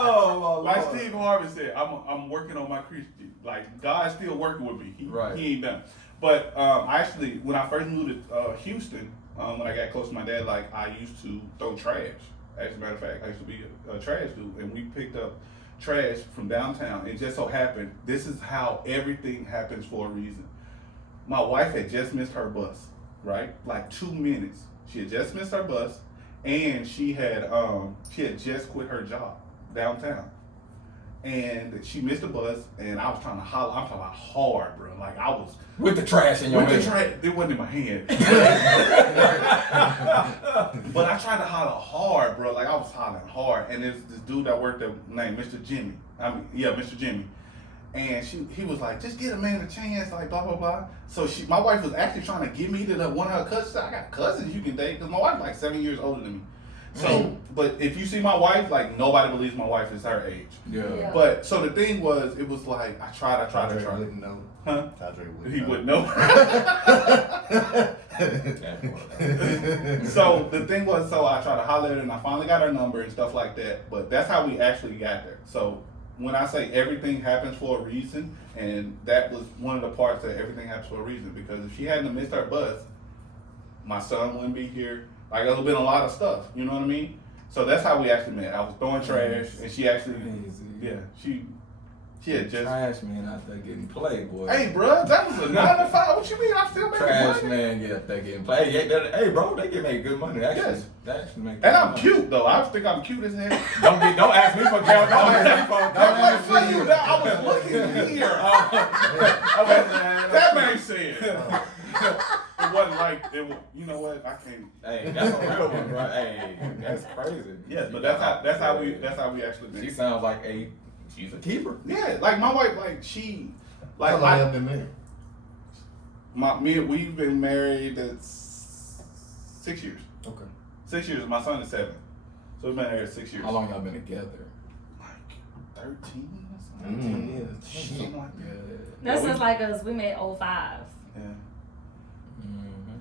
Oh, Like Steve Harvey said, I'm working on my Christian. Like, God's still working with me. He ain't done. But actually, when I first moved to Houston, when I got close to my dad, like, I used to throw trash. As a matter of fact, I used to be a trash dude, and we picked up trash from downtown. It just so happened, this is how everything happens for a reason. My wife had just missed her bus, right? Like 2 minutes. She had just missed her bus, and she had just quit her job downtown. And she missed the bus, and I was trying to holler. I'm talking about hard, bro. Like, I was with the trash in your hand. It wasn't in my hand. But I tried to holler hard, bro. Like, I was hollering hard. And there's this dude that worked there named Mr. Jimmy. Mr. Jimmy. And he was like, just give a man a chance, like, blah, blah, blah. So my wife was actually trying to get me to one of her cousins. She said, I got cousins you can date. Because my wife's like 7 years older than me. So, but if you see my wife, like, nobody believes my wife is her age. Yeah. But, so the thing was, it was like, I tried. Wouldn't know. Huh? He wouldn't know. So the thing was, so I tried to holler at her, and I finally got her number and stuff like that. But that's how we actually got there. So when I say everything happens for a reason, and that was one of the parts that everything happens for a reason, because if she hadn't missed her bus, my son wouldn't be here. Like, there would have been a lot of stuff, you know what I mean? So that's how we actually met. I was throwing trash, and she actually, she had just. Trash man out there getting played, boy. Hey, bro, that was a 9 to 5. What you mean? I still making Trash money. man get up there getting played. Hey, bro, they get made good money. Actually, Yes. They actually make. And I'm cute though. I think I'm cute as hell. Don't ask me for count. Don't ask me for That's like you. I was looking here. That man said. It wasn't like it was. You know what? I can't. Hey, that's a real one, bro. Hey, that's crazy. Yes, but that's how we actually met. She sounds like she's a keeper. Yeah, like my wife, like she, like How long y'all been married? we've been married 6 years. Okay. 6 years. My son is 7, so we've been married 6 years. How long y'all been together? Like 13 or something. Something like that. That's Yeah, just like us. We made 05. Yeah.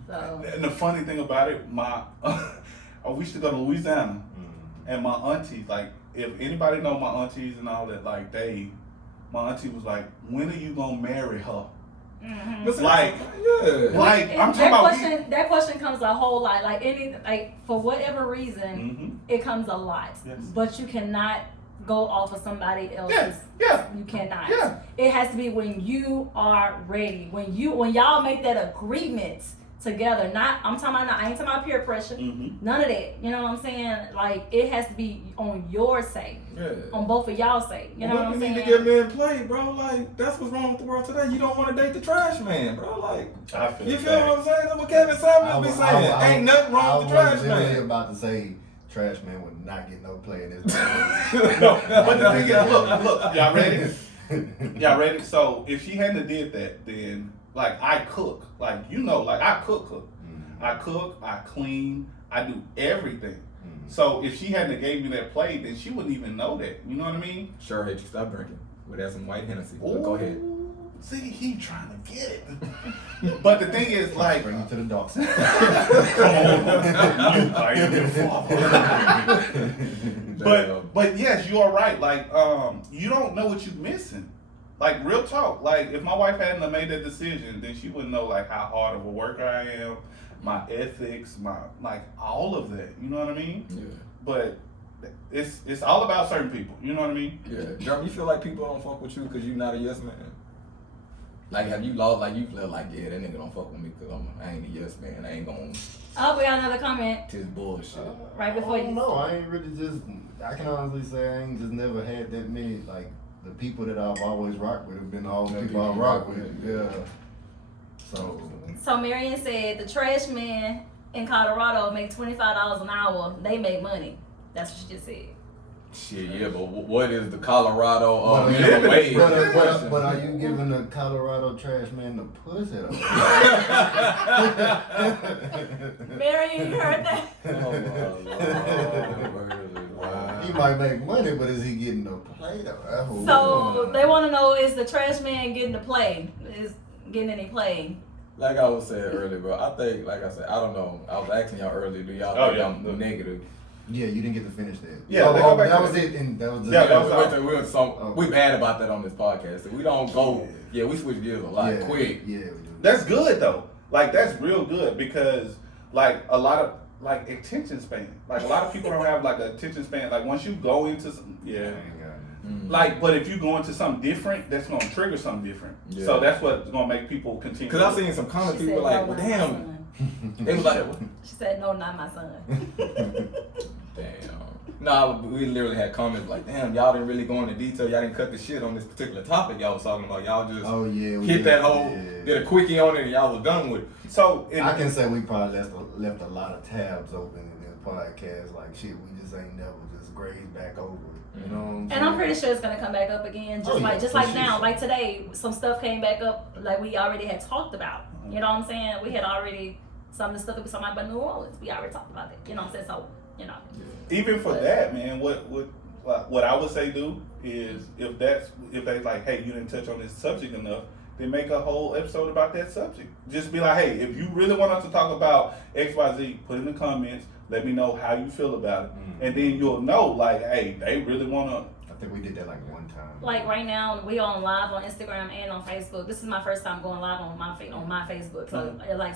So And the funny thing about it, we used to go to Louisiana, and my auntie, like, if anybody know my aunties and all that, like, my auntie was like, when are you gonna marry her? Like, I'm talking about that question comes a whole lot. Like for whatever reason, it comes a lot. Yes. But you cannot go off of somebody else's. Yeah. You cannot. Yeah. It has to be when you are ready. When y'all make that agreement together. I ain't talking about peer pressure. None of that. You know what I'm saying? Like, it has to be on your sake. Yeah. On both of y'all's sake. You know what I'm saying? You need to get men played, bro. Like, that's what's wrong with the world today. You don't want to date the trash man, bro. Like, you feel what I'm saying? That's what Kevin Samuels be saying. Ain't nothing wrong with the trash I was literally man. about to say trash man would not get no play in this. No, but the thing is, look, y'all ready? Y'all ready? So if she hadn't did that, then, like, I cook. Like, you know, like, I cook. I cook, I clean, I do everything. So if she hadn't gave me that plate, then she wouldn't even know that. You know what I mean? Sure, hate you stop drinking. We'd have some white Hennessy. But go ahead. See, he trying to get it. But the thing is, like, Bring you to the dark side. I am your father. But yes, you are right. Like, you don't know what you're missing. Like, real talk. Like, if my wife hadn't have made that decision, then she wouldn't know, like, how hard of a worker I am, my ethics, like, all of that. You know what I mean? Yeah. But it's all about certain people. You know what I mean? Yeah. Jeremy, you feel like people don't fuck with you because you're not a yes man? Like, have you lost, like, you feel like, yeah, that nigga don't fuck with me because I ain't a yes man. I ain't gonna. Oh, we got another comment This bullshit. right before you. No, I ain't really I can honestly say I ain't just never had that many, like, the people that I've always rocked with have been all the people I rock with. Yeah. So Marion said the trash man in Colorado make $25 an hour. They make money. That's what she just said. Shit, yeah, but what is the Colorado minimum wage? But are you giving the Colorado trash man the pussy though? Mary, you heard that? Oh, wow. He might make money, but is he getting to play though? That's what So they want to know, is the trash man getting to play? Is getting any play? Like I was saying earlier, bro, I think, like I said, I don't know. I was asking y'all earlier, do y'all think I'm negative? Yeah, you didn't get to finish that. Yeah, that was it. And that was just we mad about that on this podcast. So we don't go. Yeah, we switch gears a lot quick. Yeah, we do. That's good though. Like that's real good because like a lot of like attention span. Like a lot of people don't have like an attention span. Like once you go into some, like, but if you go into something different, that's gonna trigger something different. Yeah. So that's what's gonna make people continue. Because I've seen some comments, people like, well, damn. They was like, she said, no, not my son. Damn. No, we literally had comments like, damn, y'all didn't really go into detail. Y'all didn't cut the shit on this particular topic y'all was talking about. Y'all just hit that hole, did a quickie on it, and y'all was done with it. So I can say we probably left a lot of tabs open in this podcast. Like shit, we just ain't never just grazed back over. You know what I'm saying? And I'm pretty sure it's gonna come back up again, just like now. Like today, some stuff came back up like we already had talked about. You know what I'm saying? We had already some of the stuff that we talking about New Orleans. We already talked about it. You know what I'm saying? So even for that, man, what I would say do is if they like, hey, you didn't touch on this subject enough, then make a whole episode about that subject. Just be like, hey, if you really want us to talk about XYZ, put in the comments. Let me know how you feel about it, and then you'll know, like, hey, they really wanna. I think we did that like one time. Like right now, we on live on Instagram and on Facebook. This is my first time going live on my Facebook.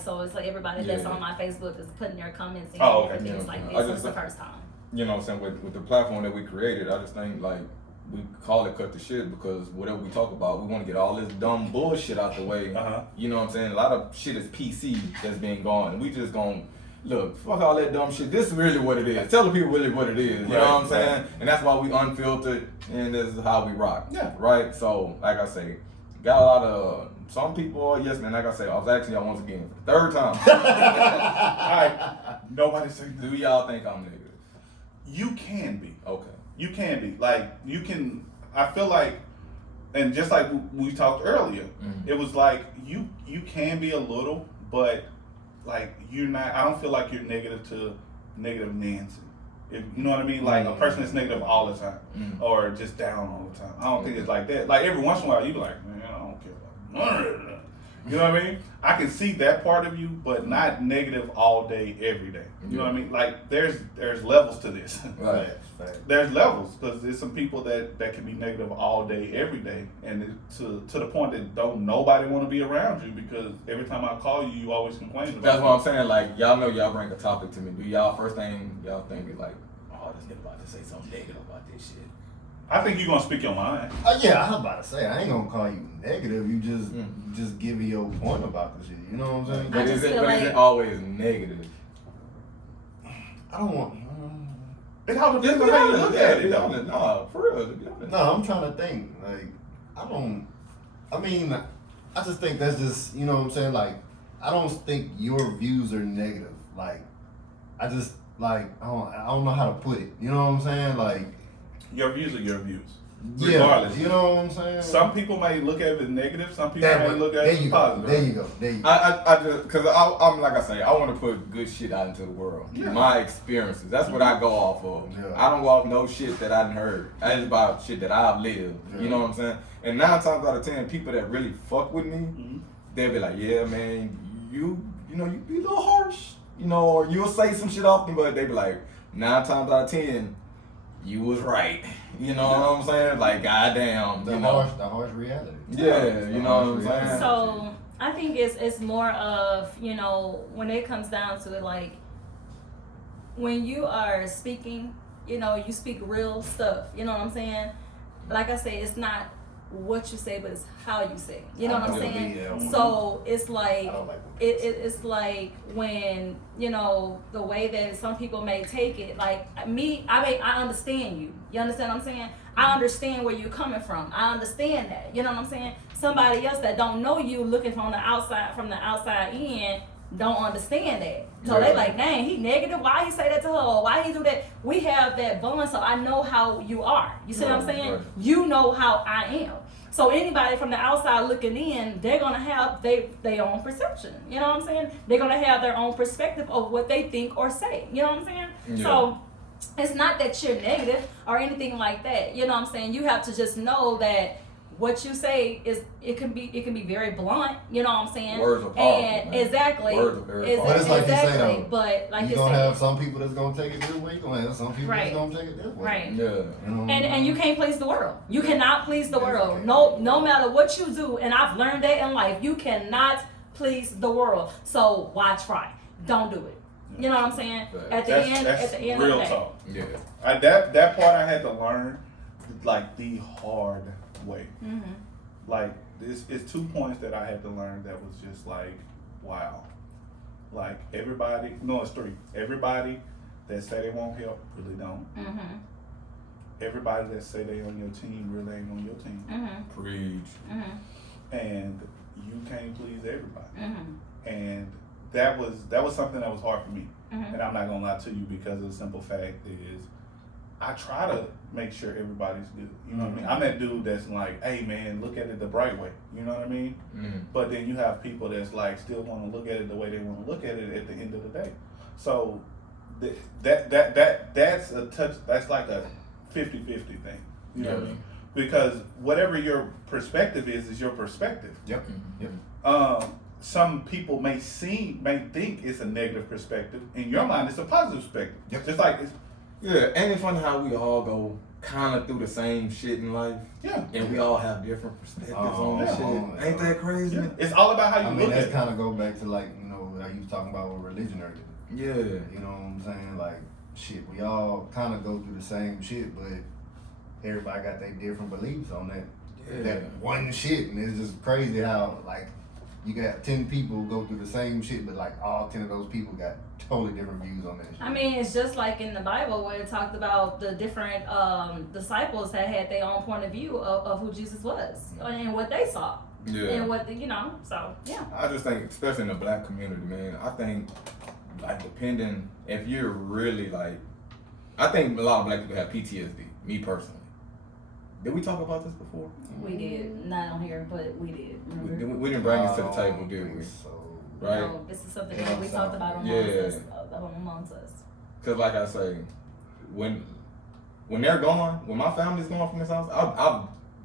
So it's like everybody that's on my Facebook is putting their comments in and things like this. So it's the first time. You know what I'm saying? With the platform that we created, I just think like we call it cut the shit because whatever we talk about, we want to get all this dumb bullshit out the way. You know what I'm saying? A lot of shit is PC that's been gone, and we just gonna. Look, fuck all that dumb shit. This is really what it is. Tell the people really what it is. You know what I'm saying? And that's why we unfiltered, and this is how we rock. Yeah. Right? So, like I say, got a lot of, some people, yes, man, like I say, I was asking y'all once again, for the third time. Alright, nobody say do y'all think I'm negative? You can be. Okay. You can be. Like, you can, I feel like, and just like we talked earlier, it was like, you can be a little, but like you're not. I don't feel like you're negative Nancy. If you know what I mean, like a person that's negative all the time or just down all the time. I don't think it's like that. Like every once in a while, you be like, man, I don't care about it. You know what I mean? I can see that part of you, but not negative all day, every day. You know what I mean? Like there's levels to this. Right. There's levels because there's some people that can be negative all day, every day, and to the point that don't nobody want to be around you because every time I call you, you always complain about. That's what I'm saying. Like y'all know y'all bring a topic to me. Do y'all first thing y'all think is like, oh, this nigga about to say something negative about this shit? I think you're gonna speak your mind. Yeah, I was about to say I ain't gonna call you negative. You just give me your point about the shit. You know what I'm saying? But is it always negative? I don't want. It all depends on how you look at it. No, for real. To be honest. No, I'm trying to think. Like I just think that's just, you know what I'm saying? Like I don't think your views are negative. Like I just like I don't know how to put it. You know what I'm saying? Like your views are your views. Regardless. You know what I'm saying? Some people may look at it negative, some people may look at it positive. There you go. I just, because I'm like I say, I want to put good shit out into the world. Yeah. My experiences. That's what I go off of. Yeah. I don't go off no shit that I done heard. That's about shit that I've lived. Yeah. You know what I'm saying? And 9 times out of 10, people that really fuck with me, they'll be like, yeah, man, you know, you be a little harsh. You know, or you'll say some shit off me, but they be like, 9 times out of 10, you was right. You know what I'm saying? Like, goddamn. The harsh reality. Yeah, you know what I'm saying? So, I think it's more of, you know, when it comes down to it, like, when you are speaking, you know, you speak real stuff. You know what I'm saying? Like I say, it's not what you say, but it's how you say it. You know what I'm saying? So it's like it's like when, you know, the way that some people may take it, like me, I understand you. You understand what I'm saying? I understand where you're coming from. I understand that. You know what I'm saying? Somebody else that don't know you looking from the outside in, don't understand that. So Yeah. they like, dang, he negative. Why he say that to her? Or why he do that? We have that bond, so I know how you are. You see what I'm Right, saying? right. You know how I am. So anybody from the outside looking in, they're gonna have their own perception. You know what I'm saying? They're gonna have their own perspective of what they think or say. You know what I'm saying? Yeah. So it's not that you're negative or anything like that. You know what I'm saying? You have to just know that what you say it can be very blunt. You know what I'm saying? Words are powerful, And man. exactly. Words are very Ex- powerful. But it's like you say, exactly. though, But like you you gonna said, have some people that's gonna take it this way. You gonna have some people Right. that's gonna take it this way. right. Yeah. You know? And you can't please the world. You cannot please the Yes, you world. can't. No matter what you do, and I've learned that in life, you cannot please the world. So why try? Don't do it. You know what I'm saying? At the That's end real of the day. talk. Yeah. That part I had to learn, like the hard way. Mhm. Like it's 2 points that I had to learn that was just like, wow. Like everybody, no, it's 3. Everybody that say they won't help really don't. Mhm. Everybody that say they on your team really ain't on your team. Mhm. Preach. Mhm. And you can't please everybody. Mhm. And that was something that was hard for me. Mhm. And I'm not gonna lie to you because of the simple fact is I try to make sure everybody's good. You know what I mean? I'm that dude that's like, hey man, look at it the bright way. You know what I mean? Mm. But then you have people that's like still want to look at it the way they want to look at it at the end of the day. So that's a touch. That's like a 50-50 thing. You know what I Yeah. mean? Because whatever your perspective is your perspective. Yep. Yep. Some people may think it's a negative perspective. In your mind, it's a positive perspective. Yep. Just like it's, Yeah, ain't it funny how we all go kind of through the same shit in life, yeah. and we all have different perspectives on yeah. shit. Ain't that crazy? Yeah. It's all about how you I mean, look that's at it. kind of go back to like, you know, how you was talking about with religion earlier. Yeah. You know what I'm saying? Like, shit, we all kind of go through the same shit, but everybody got their different beliefs on that one shit, and it's just crazy how like you got 10 people who go through the same shit, but like all 10 of those people got totally different views on that shit. I mean, it's just like in the Bible where it talked about the different disciples that had their own point of view of who Jesus was and what they saw. Yeah. And what so yeah. I just think, especially in the black community, man, I think, like, depending, if you're really, like, I think a lot of black people have PTSD, me personally. Did we talk about this before? We did. Not on here, but we did. Remember? We didn't bring this to the table, did we? So, Right? No, this is something Yeah, that we talked about amongst Yeah. us. Amongst us. Because, like I say, when they're gone, when my family's gone from this house, I've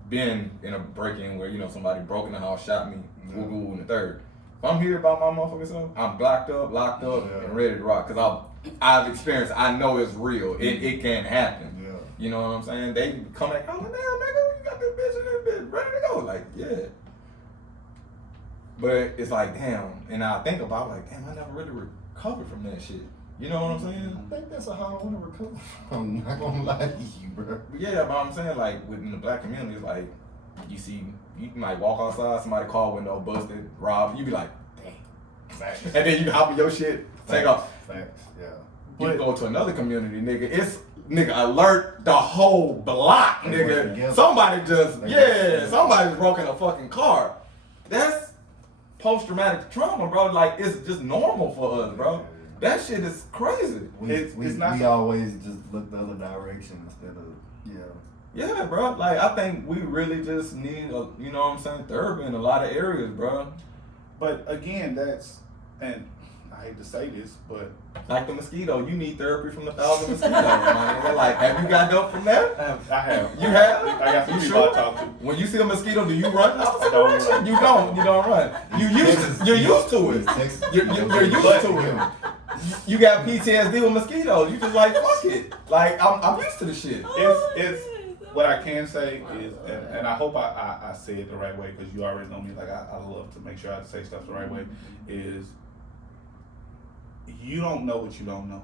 been in a break-in where, you know, somebody broke in the house, shot me, woo in the third. If I'm here about my motherfucking self, I'm blocked up, locked up, and ready to rock. Because I've experienced, I know it's real. It can't happen. yeah. You know what I'm saying? They come like, oh, damn, nigga, you got this bitch and this bitch ready to go. Like, yeah. But it's like, damn. And I think about it, like, damn, I never really recovered from that shit. You know what I'm saying? I think that's how I want to recover. I'm not gonna lie to you, bro. But yeah, but I'm saying, like, within the black community, it's like, you might walk outside, somebody car window busted, robbed, you be like, damn. Facts. And then you hop in your shit, take off. Facts, yeah. You go to another community, nigga, it's, nigga, alert the whole block, They work nigga. together. Somebody just, They work together. somebody's broken a fucking car. That's post-traumatic trauma, bro. Like, it's just normal for us, bro. That shit is crazy. It's not we so- always just look the other direction instead of, Yeah, bro. Like, I think we really just need, you know what I'm saying, therapy in a lot of areas, bro. But again, and I hate to say this, but Like the mosquito, you need therapy from 1,000 mosquitoes, man. Like, have you got help from that? I have. You have? I got some You people sure? I talk to. When you see a mosquito, do you run the opposite I don't direction? run. You don't run. You're used to it. Texas. You're used to it. You got PTSD with mosquitoes. You just like, fuck it. Like, I'm used to the shit. It's what I can say is, and I hope I say it the right way because you already know me. Like I love to make sure I say stuff the right way. Is you don't know what you don't know,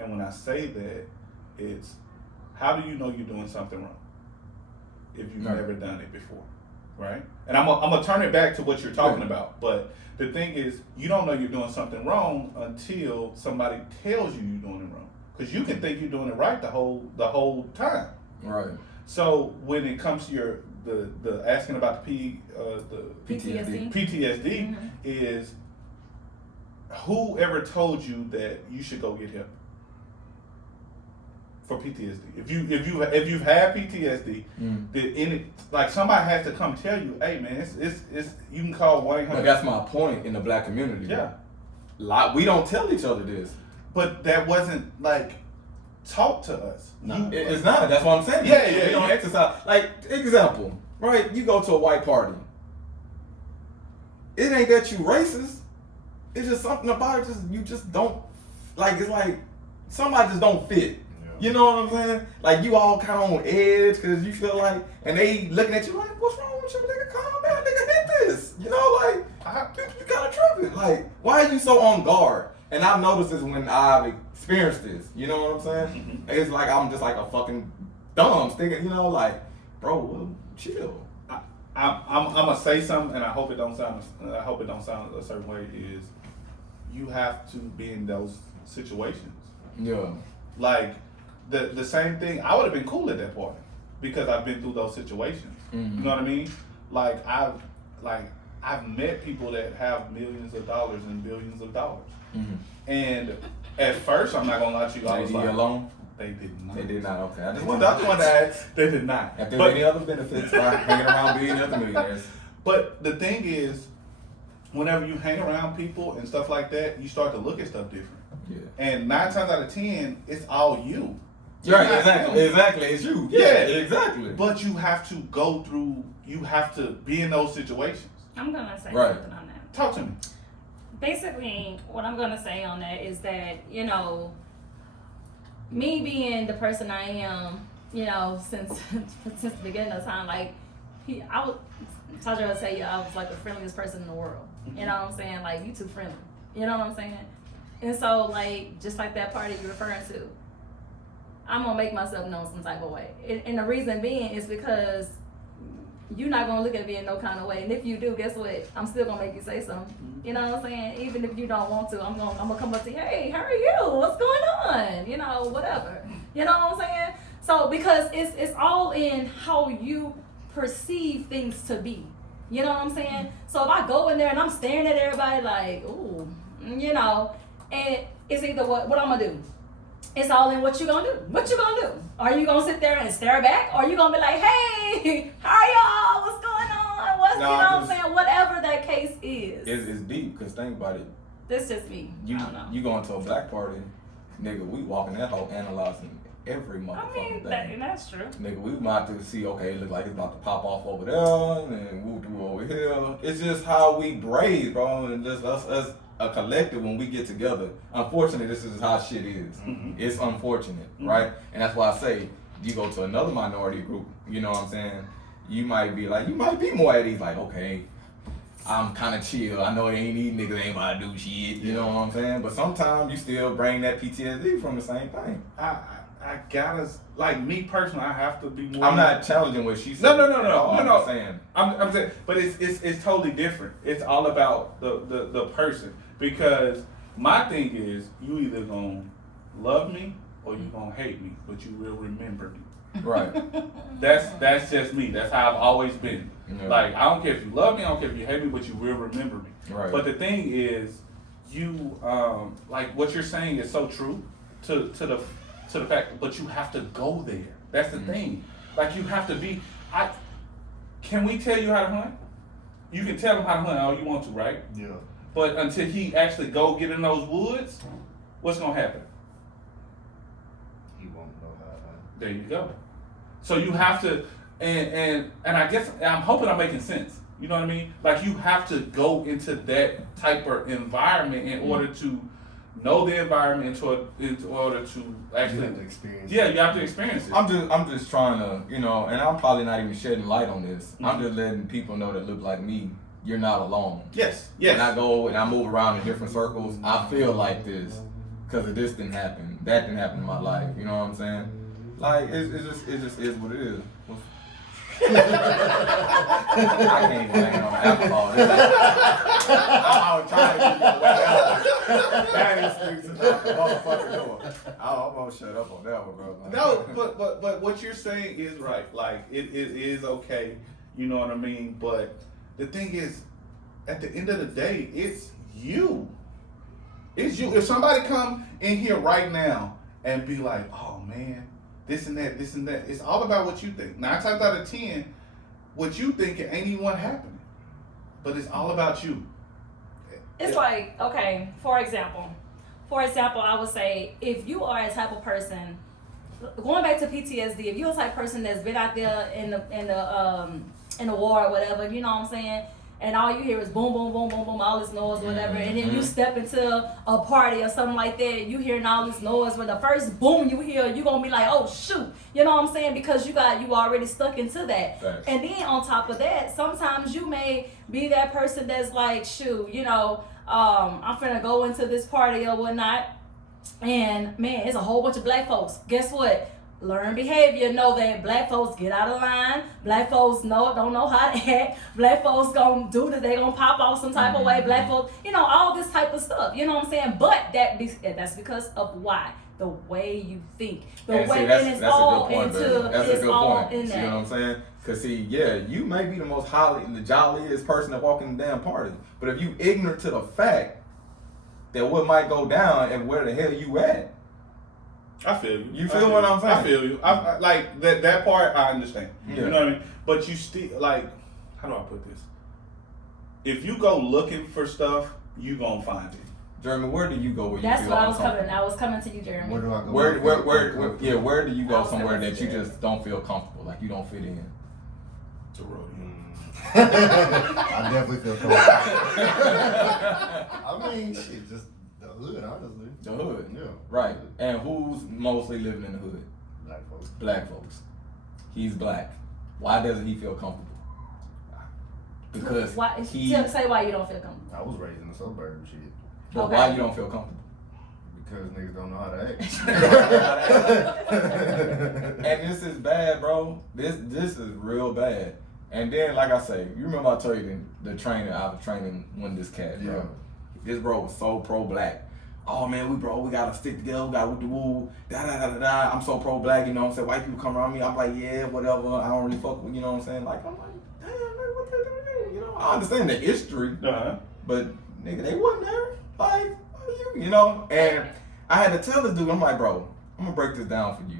and when I say that, it's how do you know you're doing something wrong if you've Right. never done it before, right? And I'm gonna turn it back to what you're talking about. But the thing is, you don't know you're doing something wrong until somebody tells you you're doing it wrong. Because you can think you're doing it right the whole time. Right. So when it comes to the asking about the PTSD. PTSD Mhm. is who ever told you that you should go get help for PTSD? If you've had PTSD, then somebody has to come tell you, hey man, it's you can call 1-800. But that's my point in the black community. Yeah. We don't tell each other this. But that wasn't taught to us. No. It's not. That's what I'm saying. Yeah. We don't exercise. Like, example, right? You go to a white party. It ain't that you racist. It's just something about it. You just don't it's like somebody just don't fit. You know what I'm saying? Like, you all kind of on edge because you feel like, and they looking at you like, what's wrong with you, nigga? Calm down, nigga. Hit this. You know, you kind of tripping. Like, why are you so on guard? And I've noticed this when I've experienced this. You know what I'm saying? It's like I'm just like a fucking dumb thinking. You know, like, bro, well, chill. I'm gonna say something, and I hope it don't sound a certain way. Is you have to be in those situations. Yeah. Like the same thing. I would have been cool at that party because I've been through those situations. Mm-hmm. You know what I mean? Like I've met people that have millions of dollars and billions of dollars. Mm-hmm. And at first, I'm not gonna lie to you, I was like, alone? They did not. They did not. Okay. I just wanted to ask. They did not. If there were any other benefits by hanging around being other millionaires. But the thing is, whenever you hang around people and stuff like that, you start to look at stuff different. Yeah. And 9 times out of 10, it's all you. Right, exactly. It's you. Yeah, exactly. But you have to go through. You have to be in those situations. I'm gonna say Right. something on that. Talk to me. Basically, what I'm gonna say on that is that, you know, me being the person I am, you know, since the beginning of time, Taja would say, I was like the friendliest person in the world. You know what I'm saying? Like, you too friendly. You know what I'm saying? And so, like, just like that party you're referring to, I'm gonna make myself known some type of way. And the reason being is because you're not gonna look at me in no kind of way. And if you do, guess what? I'm still gonna make you say something. You know what I'm saying? Even if you don't want to, I'm gonna come up to you, hey, how are you? What's going on? You know, whatever. You know what I'm saying? So because it's all in how you perceive things to be. You know what I'm saying? So if I go in there and I'm staring at everybody like, ooh, you know, and it's either what I'm gonna do. It's all in what you gonna do. What you gonna do? Are you gonna sit there and stare back? Or are you gonna be like, hey, how are y'all? What's going on? You know what I'm saying? Whatever that case is. It's deep, because think about it. That's just me. I don't know. You going to a black party, nigga, we walking that hole analyzing every I motherfucking mean, thing. that's true. Nigga, we about to see, okay, it look like it's about to pop off over there, and woo-doo over here. It's just how we brave, bro, and just us as a collective when we get together. Unfortunately, this is how shit is. Mm-hmm. It's unfortunate, right? And that's why I say, you go to another minority group, you know what I'm saying? You might be more at ease, like, okay, I'm kind of chill. I know these niggas ain't about to do shit, you know what I'm saying? But sometimes you still bring that PTSD from the same thing. I gotta, like, me personally, I have to be more. I'm not challenging what she said. No. I'm saying. I'm saying, but it's totally different. It's all about the person, because my thing is, you either gonna love me or you gonna hate me, but you will remember me. Right. That's just me. That's how I've always been. Yeah. Like, I don't care if you love me, I don't care if you hate me, but you will remember me. Right. But the thing is, you like what you're saying is so true to the fact, but you have to go there. That's the thing. Like, you have to be. Can we tell you how to hunt? You can tell him how to hunt all you want to, right? Yeah. But until he actually go get in those woods, what's gonna happen? He won't know how to. There you go. So you have to, and I guess I'm hoping I'm making sense. You know what I mean? Like, you have to go into that type of environment in order to know the environment, in order to actually You have to experience Yeah, it. you have to experience it. I'm just trying to, you know, and I'm probably not even shedding light on this. I'm just letting people know that look like me, you're not alone. Yes. When I go and I move around in different circles, I feel like this because of this didn't happen, that didn't happen in my life. You know what I'm saying? Like, it just is what it is. I can't even hang on alcohol. I was trying to get you way out. That is the motherfucking door. I'm gonna shut up on that one, bro. No, but what you're saying is right. Like, it is okay. You know what I mean? But the thing is, at the end of the day, it's you. It's you. If somebody come in here right now and be like, oh man, this and that, it's all about what you think. 9 times out of 10, what you think it ain't even what happening. But it's all about you. It's like, okay, for example, I would say if you are a type of person, going back to PTSD, if you're a type of person that's been out there in the war or whatever, you know what I'm saying, and all you hear is boom, boom, boom, boom, boom, all this noise, whatever, and then you step into a party or something like that, you hearing all this noise, when the first boom you hear, you're gonna be like, oh shoot, you know what I'm saying, because you already stuck into that. Thanks. And then on top of that, sometimes you may be that person that's like, shoot, you know, I'm finna go into this party or whatnot, and man, it's a whole bunch of black folks. Guess what? Learn behavior. Know that black folks get out of line. Black folks don't know how to act. Black folks gonna do this. They gonna pop off some type of way. Black folks, you know, all this type of stuff. You know what I'm saying? But that's because of why the way you think. The And way see, that's and it's a all good point, into. baby. That's a It's good all point. in You know what that. I'm saying? Cause see, yeah, you may be the most the jolliest person that walk in the damn party, but if you ignorant to the fact that what might go down and where the hell you at. I feel you. You feel what I'm saying? I feel you. I like that part. I understand. Yeah. You know what I mean? But you still like, how do I put this? If you go looking for stuff, you gonna find it. Jeremy, where do you go where you That's feel what I was uncomfortable? coming. I was coming to you, Jeremy. Where do I go? Where do you I go was somewhere gonna that you say just don't feel comfortable, like you don't fit in? It's a rodeo. I definitely feel comfortable. I mean, shit, just the hood, honestly. The hood. Yeah. Right. And who's mostly living in the hood? Black folks. Black folks. He's black. Why doesn't he feel comfortable? Because Why? he. Say why you don't feel comfortable. I was raised in the suburbs, shit. But Okay. why you don't feel comfortable? Because niggas don't know how to act. And this is bad, bro. This is real bad. And then, like I say, you remember I told you the trainer I was training when this cat, bro. Yeah. This bro was so pro-black. Oh man, we gotta stick together. We gotta woo the woo. Da da da da da. I'm so pro-black, you know what I'm saying? White people come around me, I'm like, yeah, whatever. I don't really fuck with, you know what I'm saying? Like, I'm like, damn, man, what they doing? You know, I understand the history, Uh-huh. but nigga, they wasn't there. Like, you know. And I had to tell this dude, I'm like, bro, I'm gonna break this down for you.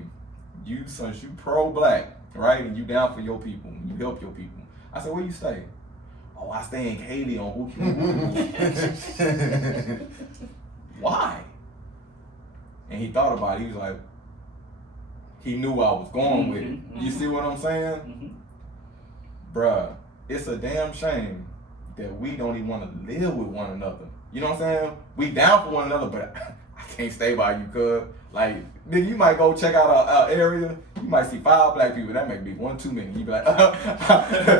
Since you pro-black, right, and you down for your people, you help your people. I said, where you stay? Oh, I stay in Katy on Wookie. Why? And he thought about it. He was like, he knew I was going with it. You see what I'm saying? Mm-hmm. Bruh, it's a damn shame that we don't even want to live with one another. You know what I'm saying? We down for one another, but I can't stay by you, cuz. Like, nigga, you might go check out an area, you might see 5 black people. That may be one too many. You be like,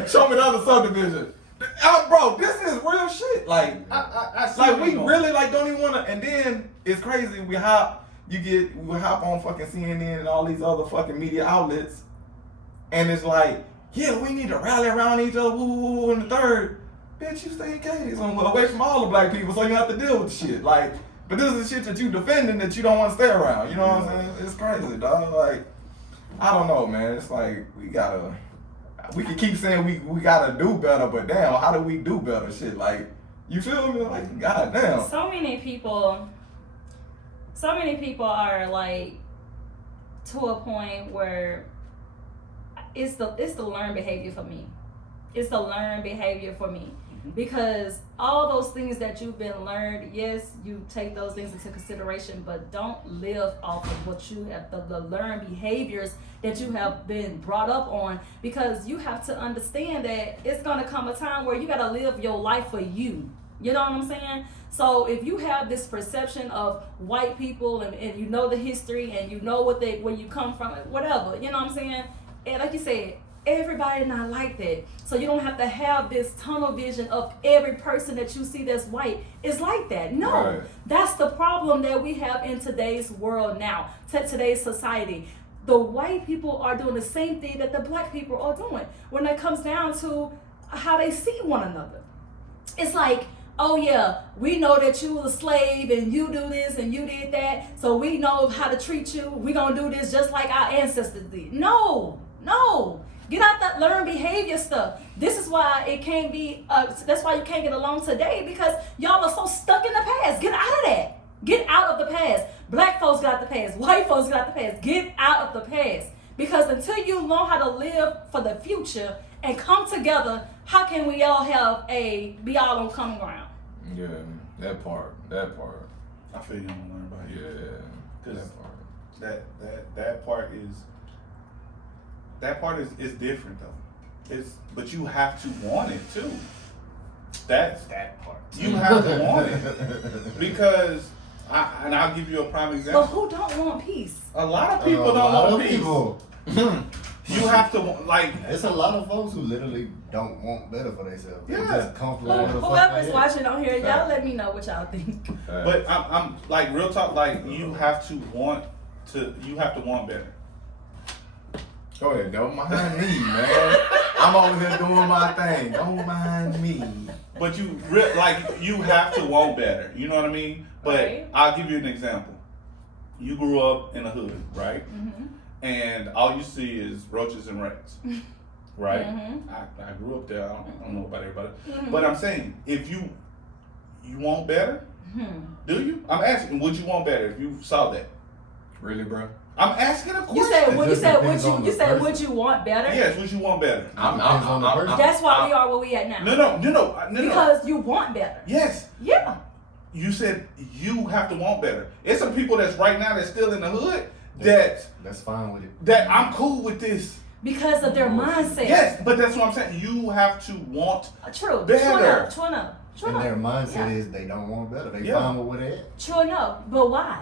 show me the other subdivision. Bro, this is real shit. Like, I see like where we you're going. really like don't even wanna. And then it's crazy. We hop on fucking CNN and all these other fucking media outlets, and it's like, yeah, we need to rally around each other. Woo, woo, woo, and the third, bitch, you stay in Katy, so away from all the black people, so you don't have to deal with the shit. Like, but this is the shit that you defending that you don't want to stay around. You know what I'm saying? It's crazy, dog. Like, I don't know, man. It's like we can keep saying we gotta do better, but damn, how do we do better? Shit, like, you feel me? Like, goddamn. So many people are like to a point where it's the learned behavior for me. It's the learned behavior for me. Because all those things that you've been learned, yes, you take those things into consideration, but don't live off of what you have, the learned behaviors that you have been brought up on, because you have to understand that it's gonna come a time where you gotta live your life for you. You know what I'm saying? So if you have this perception of white people and you know the history and you know where you come from, whatever, you know what I'm saying? And like you said, everybody not like that. So you don't have to have this tunnel vision of every person that you see that's white is like that. No, Right. That's the problem that we have in today's world now, today's society. The white people are doing the same thing that the black people are doing when it comes down to how they see one another. It's like, oh yeah, we know that you was a slave and you do this and you did that, so we know how to treat you. We gonna do this just like our ancestors did. No. Get out that learned behavior stuff. This is why it can't be, that's why you can't get along today, because y'all are so stuck in the past. Get out of that. Get out of the past. Black folks got the past. White folks got the past. Get out of the past. Because until you learn how to live for the future and come together, how can we all be all on common ground? Yeah, that part. I feel you on learn about you. Yeah, Because that part. that part is different though. But you have to want it too. That's That part. you have to want it because I'll give you a prime But example. who don't want peace? A lot of people don't lot want of peace. people. You have to want, like. There's a lot of folks who literally don't want better for themselves. They're Yeah. just comfortable with the fuck Whoever's they is. watching on here, y'all let me know what y'all think. But I'm like real talk. Like you have to want better. Go ahead, don't mind me, man. I'm over here doing my thing. Don't mind me. But you have to want better. You know what I mean? But Right. I'll give you an example. You grew up in a hood, right? Mm-hmm. And all you see is roaches and rats, right? Mhm. I grew up there. I don't know about everybody, Mhm. but I'm saying if you want better, do you? I'm asking, would you want better if you saw that? Really, bro? I'm asking a question. You said, It just depends on the person. would you want better? Yes, would you want better? Depends on the person. That's why we are where we at now. No. Because you want better. Yes, Yeah. you said you have to want better. It's some people that's right now that's still in the hood That's fine with it. that I'm cool with this. Because of their mindset. Yes, but that's what I'm saying. You have to want. True. Better. True enough. And their mindset is they don't want better. They Yeah. fine with where they at. True enough. But why?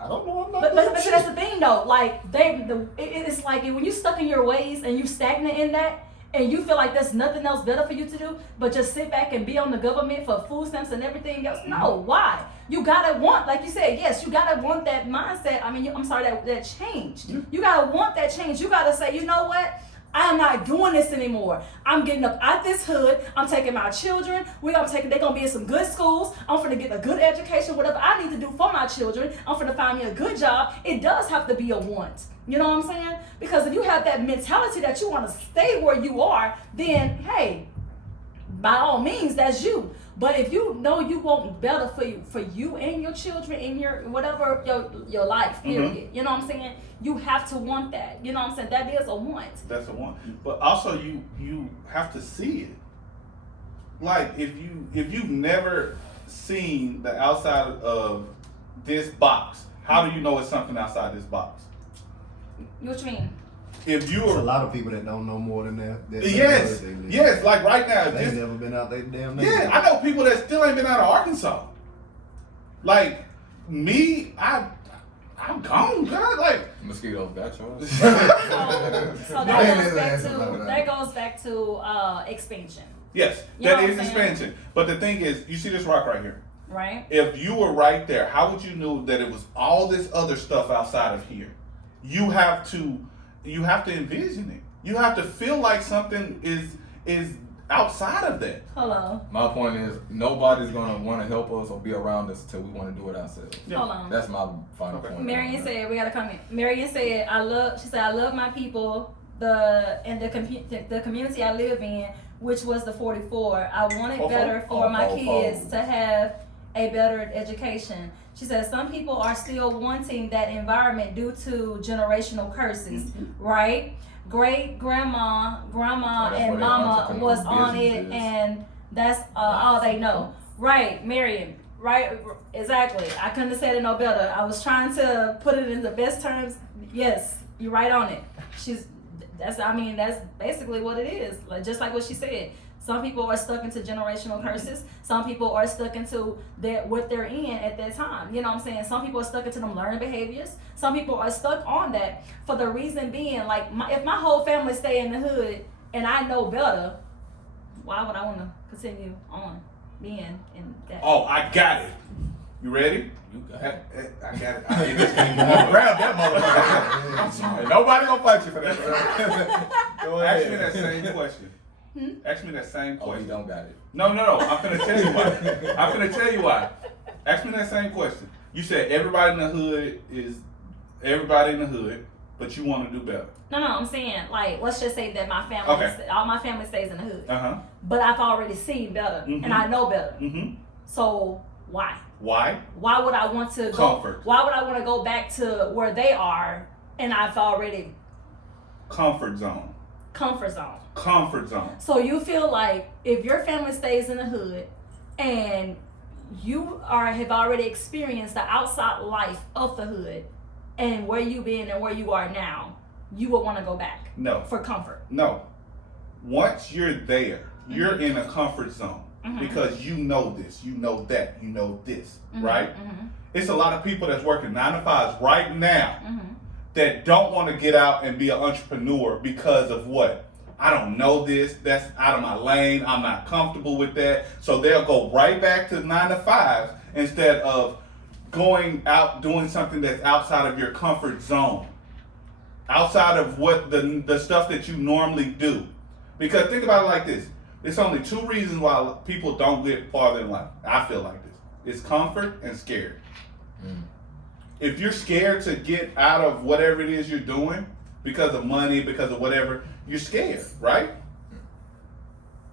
I don't know. I'm not But doing see, shit. that's the thing though. Like it's like when you stuck in your ways and you stagnant in that, and you feel like there's nothing else better for you to do, but just sit back and be on the government for food stamps and everything else. No, why? You gotta want, like you said, yes, you gotta want that mindset. I mean, I'm sorry, that change. You gotta want that change. You gotta say, you know what? I'm not doing this anymore. I'm getting up out this hood. I'm taking my children. They're gonna be in some good schools. I'm gonna get a good education, whatever I need to do for my children. I'm gonna find me a good job. It does have to be a want. You know what I'm saying? Because if you have that mentality that you want to stay where you are, then hey, by all means, that's you. But if you know you want better for you and your children and your whatever your life, period. You know what I'm saying? You have to want that. You know what I'm saying? That is a want. That's a want. But also you have to see it. Like if you've never seen the outside of this box, how do you know it's something outside this box? What you mean? If you There's a are lot of people that don't know more than that. yes, like right now, They just, never been out there damn yeah, I know people that still ain't been out of Arkansas. Like me, I'm gone, God. Like Mosquitoes got yours. So that goes back to expansion, yes, You know that what is I'm saying? expansion. But the thing is, you see this rock right here. right? If you were right there, how would you know that it was all this other stuff outside of here? You have to envision it. You have to feel like something is outside of that. Hold on. My point is, nobody's gonna want to help us or be around us until we want to do it ourselves. Yeah. Hold on. That's my final Okay. point. Marion said, we got a comment. Marion said, I love my people, the community I live in, which was the 44. I want it better for my kids to have a better education. She says some people are still wanting that environment due to generational curses, right? Great grandma, that's and where the mama entrepreneur was on business it, is. and that's all they know. Right, Marion. Right, exactly. I couldn't have said it no better. I was trying to put it in the best terms. Yes, you're right on it. That's basically what it is. Like just like what she said. Some people are stuck into generational curses. Some people are stuck into what they're in at that time. You know what I'm saying? Some people are stuck into them learning behaviors. Some people are stuck on that for the reason being, like, if my whole family stay in the hood and I know better, why would I want to continue on being in that? Oh, I got it. You ready? You got I it. got it. I just can't Grab that motherfucker. I'm sorry. Ain't nobody gonna fight you for that. Go Ask me ahead. that same question. Ask me that same Oh, you question. don't got it. No. I'm gonna tell you why. I'm gonna tell you why. Ask me that same question. You said everybody in the hood is everybody in the hood, but you want to do better. No, I'm saying, like, let's just say that my family, Okay. all my family stays in the hood. Uh huh. But I've already seen better, and I know better. Mm-hmm. So why? Why? Why would I want to Comfort. Why would I want to go back to where they are and I've already Comfort zone. comfort zone? Comfort zone. So you feel like if your family stays in the hood and you have already experienced the outside life of the hood and where you been and where you are now, you would want to go back No. for comfort. No. Once you're there, you're in a comfort zone because you know this, you know that, you know this, right? It's a lot of people that's working 9 to 5s right now that don't want to get out and be an entrepreneur because of what? I don't know this, that's out of my lane, I'm not comfortable with that. So they'll go right back to 9 to 5s instead of going out doing something that's outside of your comfort zone. Outside of what the stuff that you normally do. Because think about it like this. It's only 2 reasons why people don't get farther in life. I feel like this. It's comfort and scared. If you're scared to get out of whatever it is you're doing because of money, because of whatever, you're scared, right?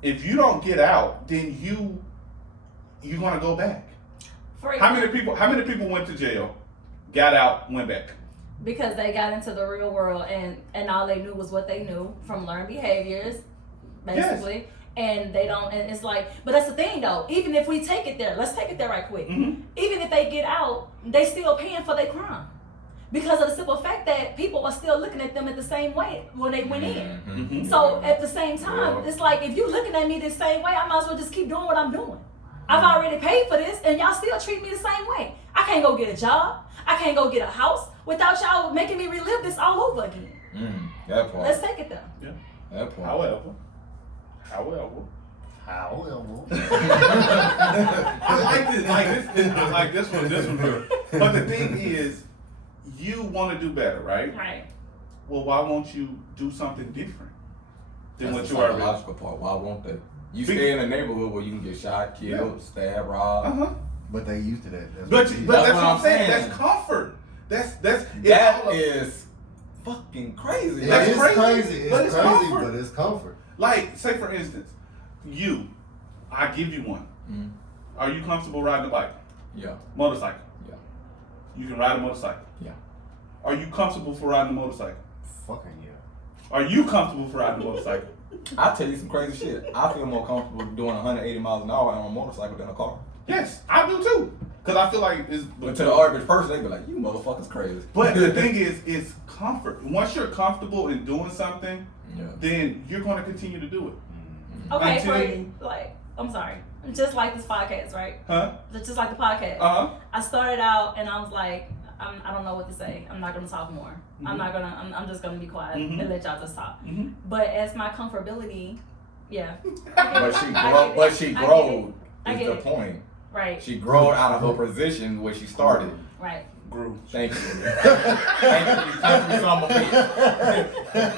If you don't get out, then you're gonna go back. How many people went to jail, got out, went back? Because they got into the real world and all they knew was what they knew from learned behaviors, basically. Yes. And they don't, and it's like, but that's the thing though, even if we take it there, let's take it there right quick. Even if they get out, they still paying for their crime. Because of the simple fact that people are still looking at them at the same way when they went in. So at the same time, it's like, if you looking at me the same way, I might as well just keep doing what I'm doing. I've already paid for this and y'all still treat me the same way. I can't go get a job. I can't go get a house without y'all making me relive this all over again. That part. Let's take it there. Yeah. That part. However. I like this one good. But the thing is, you want to do better, right? Right. Well, why won't you do something different than That's what the you already? psychological part. Why won't they? You stay in a neighborhood where you can get shot, killed, stabbed, robbed. But they used to that. But what that's what I'm saying. That's comfort. That is fucking crazy. That's It's crazy, crazy. but It's it's crazy, comfort. but it's comfort. Like, say for instance, I give you one. Are you comfortable riding a bike? Yeah. Motorcycle? Yeah. You can ride a motorcycle? Yeah. Are you comfortable for riding a motorcycle? Fucking yeah. Are you comfortable for riding a motorcycle? I'll tell you some crazy shit. I feel more comfortable doing 180 miles an hour on a motorcycle than a car. Yes, I do too. Because I feel like it's... But to the average person, they be like, you motherfuckers crazy. But the thing is, it's comfort. Once you're comfortable in doing something, then you're going to continue to do it. Okay, Until- I'm sorry. Just like this podcast, right? Huh? Just like the podcast. I started out and I was like, I don't know what to say. I'm not gonna talk more. I'm just gonna be quiet and let y'all just talk. But as my comfortability, yeah. But she growed. Is the point. Right. She growed out of her position where she started. Right. Grew. Thank you. Thank you, son of a bitch.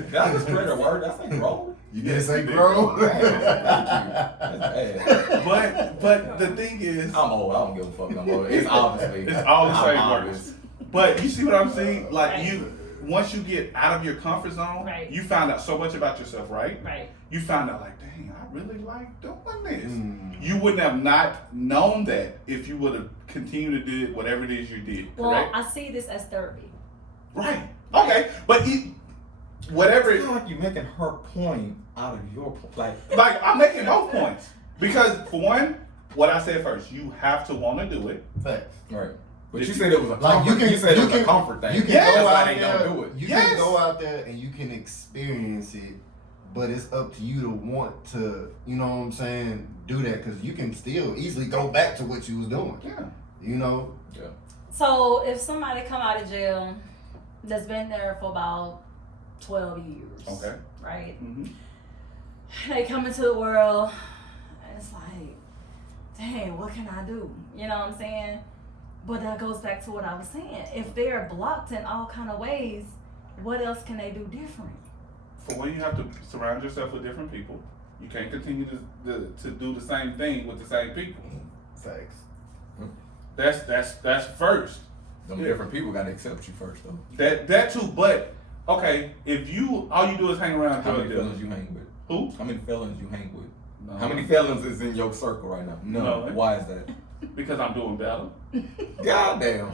Did I just create a word? That's like grow? You didn't say grow? Thank you. That's bad. But the thing is... I'm old. I don't give a fuck no more. It's obviously. It's all the same obvious. words. But you see what I'm saying? Like Right. once you get out of your comfort zone, Right. you find out so much about yourself, right? Right. You find out like, dang, I really like doing this. You wouldn't have not known that if you would have continued to do whatever it is you did, Well, correct? I see this as therapy. Right. Okay. But whatever I it, feel like you're making her point out of your point. like I'm making both points. Because for one, what I said first, you have to want to do it. Facts. Right. But you said it was a Like comfort. You said it was a comfort thing. You can Yes. go That's why out they there. don't do it. You Yes. can go out there and you can experience it, but it's up to you to want to. You know what I'm saying? Do that because you can still easily go back to what you was doing. Yeah. You know. Yeah. So if somebody come out of jail that's been there for about 12 years, Okay. right? Mm-hmm. They come into the world and it's like, dang, what can I do? You know what I'm saying? But that goes back to what I was saying. If they're blocked in all kind of ways, what else can they do different? For one, you have to surround yourself with different people. You can't continue to do the same thing with the same people. Facts. That's first. Them different people gotta accept you first though. That too, but okay, if all you do is hang around How drug many dealers. felons you hang with? Who? How many felons you hang with? No. How many felons is in your circle right now? None. No. Why is that? Because I'm doing better. God damn.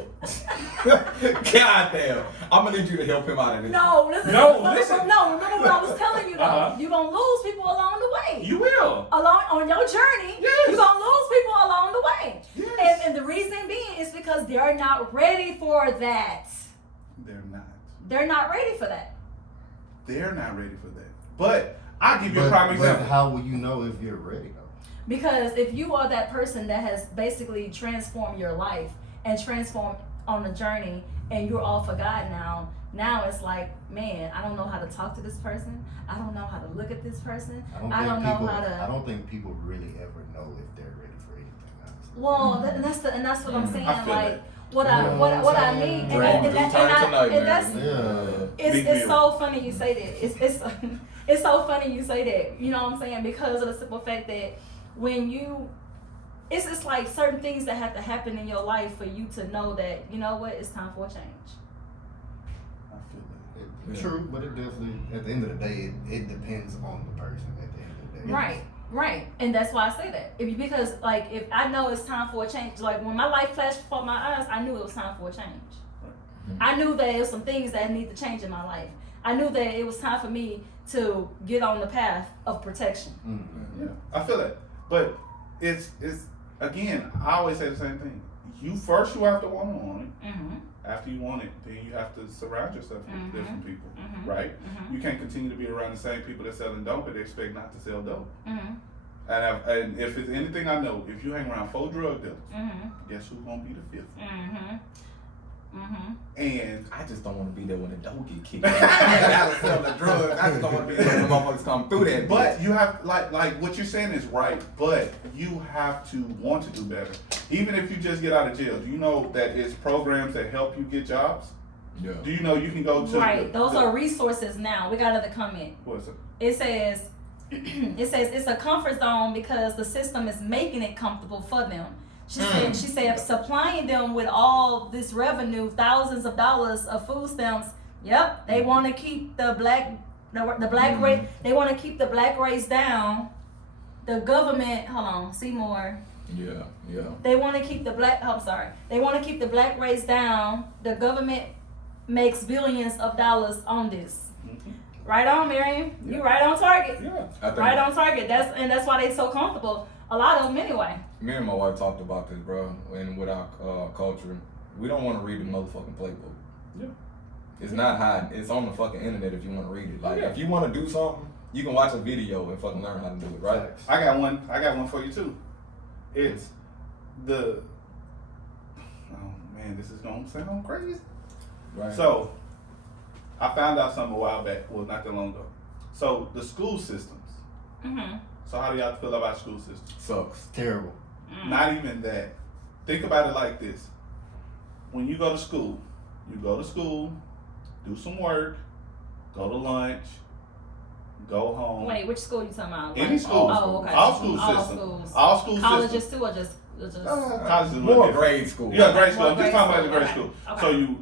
God damn. I'm gonna need you to help him out of this. No, listen. No, remember what I was telling you though. Uh-huh. You're gonna lose people along the way. You will. Along on your journey, Yes. you're gonna lose people along the way. Yes. And the reason being is because they're not ready for that. They're not. They're not ready for that. They're not ready for that. But I'll give you a prime But example. how will you know if you're ready though? Because if you are that person that has basically transformed your life and transformed on the journey and you're all for God now it's like, man, I don't know how to talk to this person. I don't know how to look at this person. I don't know how to. I don't think people really ever know if they're ready for anything, honestly. Well, and that's what I'm saying. I feel Like it. what I mean, it's so funny you say that. It's so funny you say that. You know what I'm saying? Because of the simple fact that when you, it's just like certain things that have to happen in your life for you to know that, you know what, it's time for a change. I feel that. Yeah. True, but it definitely, at the end of the day, it depends on the person at the end of the day. Right. And that's why I say that. Because like if I know it's time for a change, like when my life flashed before my eyes, I knew it was time for a change. Mm-hmm. I knew that there was some things that need to change in my life. I knew that it was time for me to get on the path of protection. Mm-hmm. Yeah, I feel that. But it's again, I always say the same thing. You have to want it. Mm-hmm. After you want it, then you have to surround yourself with Mhm. different people, Mhm. right? Mm-hmm. You can't continue to be around the same people that selling dope, but they expect not to sell dope. Mm-hmm. And if it's anything I know, if you hang around 4 drug dealers, Mm-hmm. guess who's gonna be the 5th? Mm-hmm. Mm-hmm. And I just don't want to be there when the dough get kicked. I gotta sell the drugs. I just don't want to be there when the motherfuckers come through that. but you have like what you're saying is right, but you have to want to do better. Even if you just get out of jail, do you know that it's programs that help you get jobs? Yeah. Do you know you can go to Right. Those are resources now. We got another comment. What is it? It says it's a comfort zone because the system is making it comfortable for them. She said supplying them with all this revenue, thousands of dollars of food stamps. Yep, they want to keep the black race. They want to keep the black race down. The government, hold on, Seymour. Yeah. They want to keep the black. I'm sorry. They want to keep the black race down. The government makes billions of dollars on this. Mhm. Right on, Miriam. You right on target. Yeah. I think Right on target. That's why they so comfortable. A lot of them anyway. me and my wife talked about this, bro. And with our culture, we don't want to read the motherfucking playbook. Yeah. It's not hiding. It's on the fucking internet if you want to read it. Like, Yeah. if you want to do something, you can watch a video and fucking learn how to do it, right? Facts. I got one for you too. It's the oh man, this is gonna sound crazy. Right. So I found out something a while back, well not that long ago. So the school systems. Mm-hmm. So how do y'all feel about school systems? Sucks. Terrible. Not even that. Think about it like this. When you go to school, do some work, go to lunch, go home. Wait, which school you talking about? Any school. Oh, okay. All school All systems. schools. All school Colleges systems. too, or just Colleges is a little More different. grade school. Yeah, grade school. More I'm just grade talking about the school, grade okay. school. Okay.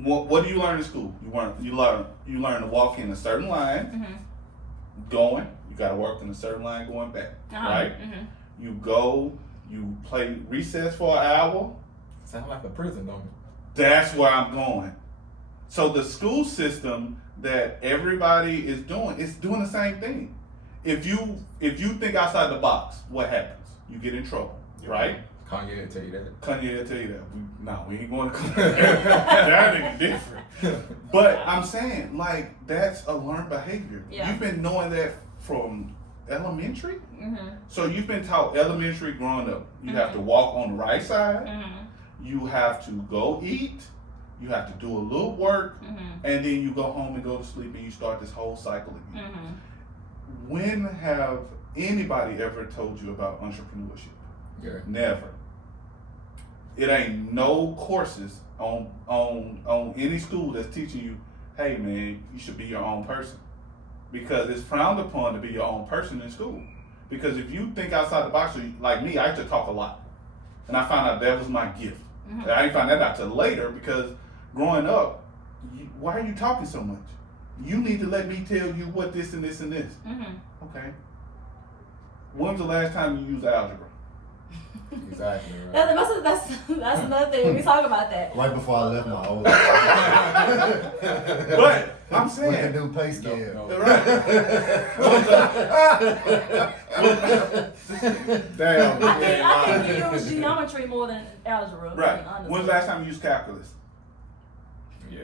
So what do you learn in school? You learn to walk in a certain line, Mm-hmm. going. You got to work in a certain line going back, right? Mm-hmm. You go. You play recess for an hour. Sound like a prison, don't it? That's where I'm going. So the school system that everybody is doing, it's doing the same thing. If you think outside the box, what happens? You get in trouble, right? Kanye will tell you that. Kanye will tell you that. We ain't going to Kanye. That nigga different. But I'm saying, like, that's a learned behavior. Yeah. You've been knowing that from elementary. Mm-hmm. So you've been taught elementary growing up. You have to walk on the right side. Mm-hmm. You have to go eat. You have to do a little work. Mm-hmm. And then you go home and go to sleep and you start this whole cycle again. Mm-hmm. When have anybody ever told you about entrepreneurship? Yeah. Never. It ain't no courses on any school that's teaching you, hey man, you should be your own person. Because it's frowned upon to be your own person in school. Because if you think outside the box, like me, I used to talk a lot. And I found out that was my gift. Mm-hmm. I didn't find that out till later because growing up, why are you talking so much? You need to let me tell you what this and this and this. Mm-hmm. Okay. When's the last time you used algebra? Exactly. Right. That's another thing. We talk about that. Right before I left my old. But I'm We can saying, do pay scale. No. right? Damn. I think we use geometry more than algebra. Right. Honestly. When's the last time you used calculus? Yeah.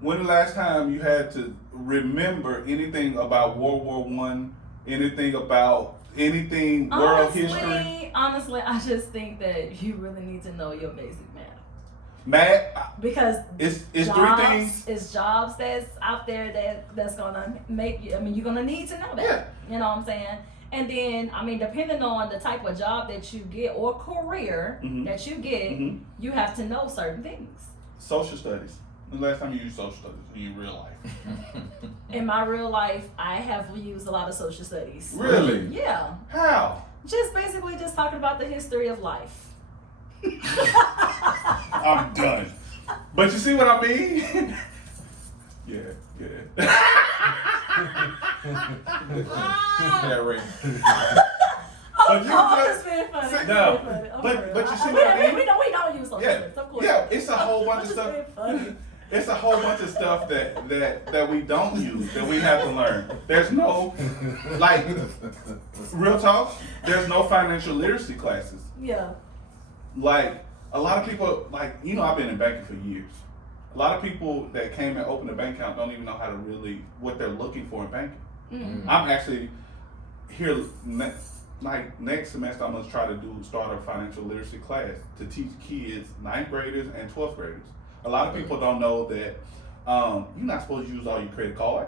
When the last time you had to remember anything about World War One, anything about anything world history? Honestly, I just think that you really need to know your basic math. Math, Because it's jobs, three things. It's jobs that's out there that's gonna make you. I mean, you're gonna need to know that. Yeah. You know what I'm saying? And then, I mean, depending on the type of job that you get or career Mhm. that you get, Mhm. you have to know certain things. Social studies. When the last time you used social studies in your real life? In my real life, I have used a lot of social studies. Really? Yeah. How? Just basically just talking about the history of life. I'm done. But you see what I mean? Yeah. Yeah, right. But you I'm just- just being funny. See, I'm no, being funny. I'm but- for real. but you see what I mean? We don't use social Yeah, studies, of course. yeah. It's a whole bunch I'm of just stuff. being funny. It's a whole bunch of stuff that we don't use that we have to learn. There's no, like, real talk. There's no financial literacy classes. Yeah. Like, a lot of people, like, you know, I've been in banking for years. A lot of people that came and opened a bank account don't even know how to really what they're looking for in banking. Mm. I'm actually here. Like next semester, I'm gonna try to start a financial literacy class to teach kids, 9th graders and 12th graders. A lot of people don't know that you're not supposed to use all your credit card.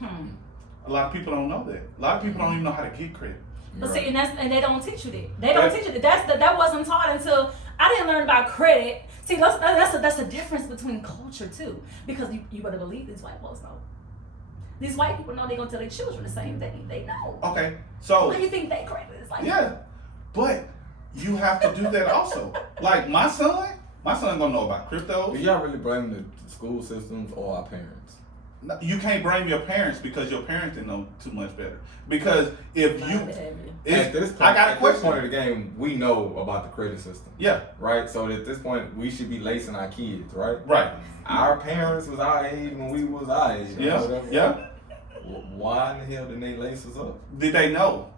A lot of people don't know that. A lot of people don't even know how to get credit. But see, and they don't teach you that. They don't teach you that. That wasn't taught until I didn't learn about credit. See, that's a difference between culture too, because you better believe these white folks know. These white people know they're gonna tell their children the same thing. They know. Okay, so Why do you think they credit is like? yeah, but you have to do that also. Like my son gonna know about cryptos. Do y'all really blame the school systems or our parents? You can't blame your parents because your parents didn't know too much better. Because if you, At this point, I got a at this question. point of the game, we know about the credit system, Yeah, right? So at this point, we should be lacing our kids, right? right. Our parents was our age when we was our age. or Yeah, whatever. yeah. Why in the hell did they lace us up? Did they know?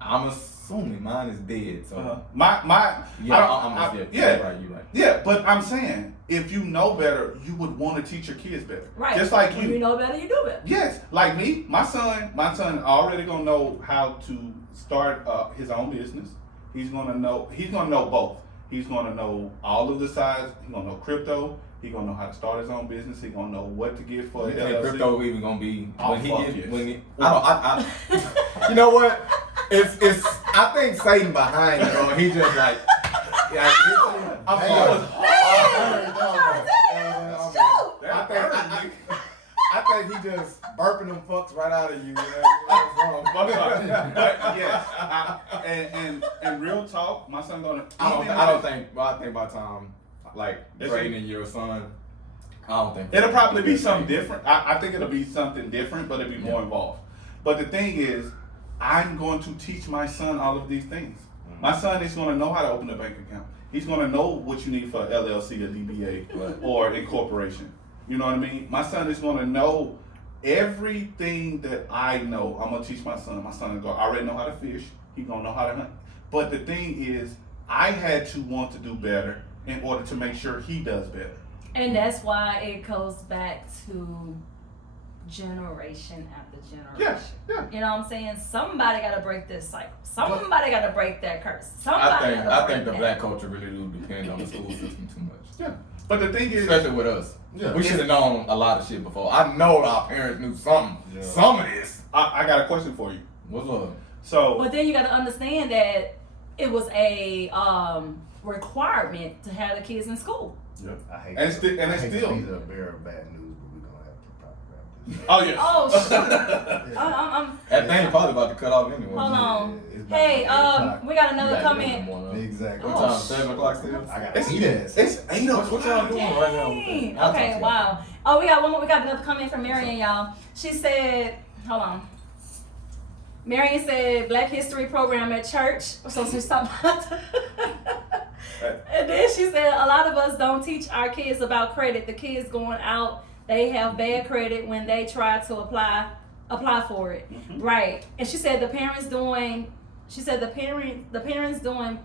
I'm assuming mine is dead. So Yeah, you're right. yeah. But I'm saying, if you know better, you would want to teach your kids better. Right. Just like When you. you know better, you do better. Yes, like me, my son already gonna know how to start his own business. He's gonna know both. He's gonna know all of the sides. He's gonna know crypto. He's gonna know how to start his own business. He's gonna know what to get for You think LLC. crypto even gonna be Oh, when he fuck get yes. when he? I you know what? It's I think Satan behind it, or he just like I'm Hey, sorry. I think he just burping them fucks right out of you. But yes, and real talk, my son gonna. I think by the time like It's training your son, I don't think It'll probably be something different. I think it'll be something different, but it'll be more involved. But the thing is, I'm going to teach my son all of these things. My son is going to know how to open a bank account. He's going to know what you need for LLC or DBA or incorporation. You know what I mean? My son is going to know everything that I know. I'm going to teach my son. My son already know how to fish. He's going to know how to hunt. But the thing is, I had to want to do better in order to make sure he does better. And that's why it goes back to generation after generation. Yeah. You know what I'm saying? Somebody got to break this cycle. Somebody got to break that curse. Somebody I think the black culture really do depend on the school system too much. Yeah. But the thing is, Especially with us. Yeah. We should have known a lot of shit before. I know our parents knew something. Yeah. Some of this. I got a question for you. What's up? So, But then you got to understand that it was a requirement to have the kids in school. I hate And it's still- and I it's hate still- to be the bearer of bad news, but we're gonna have to probably wrap this up. oh yeah. Oh shoot! I'm That thing probably about to cut off anyway. hold on. It's about Hey, 8 o'clock. we got You another gotta get comment. in the morning. Exactly. What Oh, time? 7 o'clock still? I got It's- eat ass. It's 8 o'clock. What y'all doing right now? Dang. I'll talk Okay, to y'all. wow. Oh, we got one more. We got another comment from Marion, y'all. She said, hold on. Marion said Black History program at church. So she's talking about. And then she said a lot of us don't teach our kids about credit. The kids going out, they have bad credit when they try to apply for it. Mm-hmm. Right. And she said the parents doing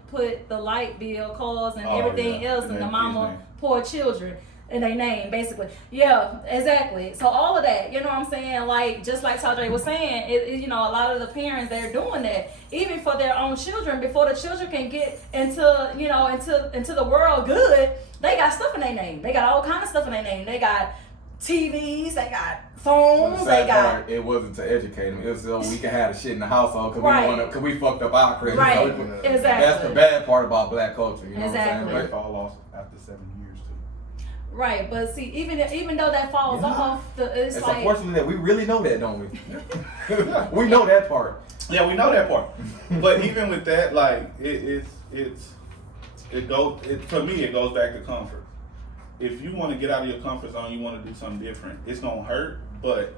put the light bill, calls, and everything else And in the their mama kids' name. poor children in their name, basically. Yeah, exactly. So all of that, you know what I'm saying? Like, just like Tadre was saying, you know, a lot of the parents, they're doing that, even for their own children, before the children can get into, you know, into the world good, they got stuff in their name. They got all kind of stuff in their name. They got TVs, they got phones, The they sad got... part, it wasn't to educate them. It was so we can have the shit in the household because Right. we fucked up our credit. Right, So exactly. that's the bad part about black culture. You know Exactly. what I'm They saying? fall off after 7 years too. Right, but see, even though that falls off, it's It's like... unfortunate that we really know that, don't we? We know that part. Yeah, we know that part. But even with that, like for me, it goes back to comfort. If you want to get out of your comfort zone, you want to do something different. It's gonna hurt, but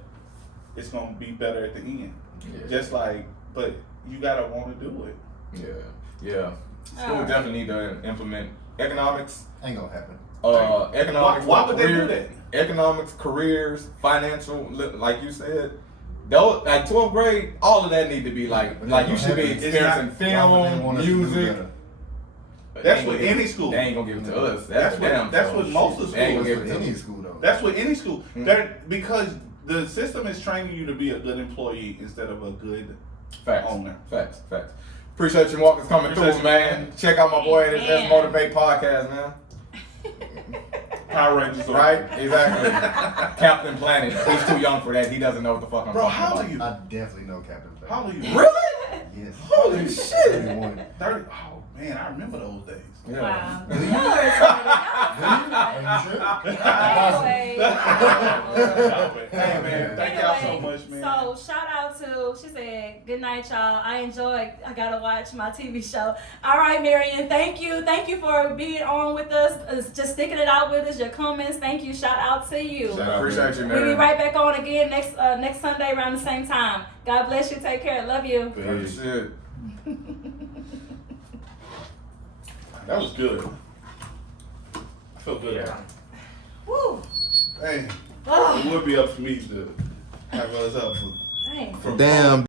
it's gonna be better at the end. Yeah. Just like, but you gotta want to do it. Yeah. School definitely need to implement economics. Ain't gonna happen. Economics. Why would they do that? Economics, careers, financial, like you said. Those, like 12th grade, all of that need to be like you should be experiencing film, music. That's with any school. They ain't gonna give it to us. That's what most of They ain't schools. gonna give it to Any us. school though. That's with any school. Because the system is training you to be a good employee instead of a good Facts. owner. Facts. Appreciate you walkers coming Appreciate through, you, man. Check out my boy this Man. Motivate podcast, man. Power Rangers, Right? Exactly. Captain Planet. He's too young for that. He doesn't know what the fuck I'm Bro, talking how about. old are you? I definitely know Captain Planet. How old are you? Really? Yes. Holy shit. 31. 30. Oh man, I remember those days. Yeah. Wow. Are you sure? Anyway. Hey man, thank y'all so much, man. So shout out to, she said, good night, y'all. I gotta watch my TV show. All right, Marion, thank you for being on with us, just sticking it out with us, your comments. Thank you. Shout out to you. Appreciate you, We'll man. be right back on again next Sunday around the same time. God bless you. Take care. Love you. Shit. That was good. I feel good. Yeah. Woo. Hey, Oh, it would be up to me to have us up dang. from Damn.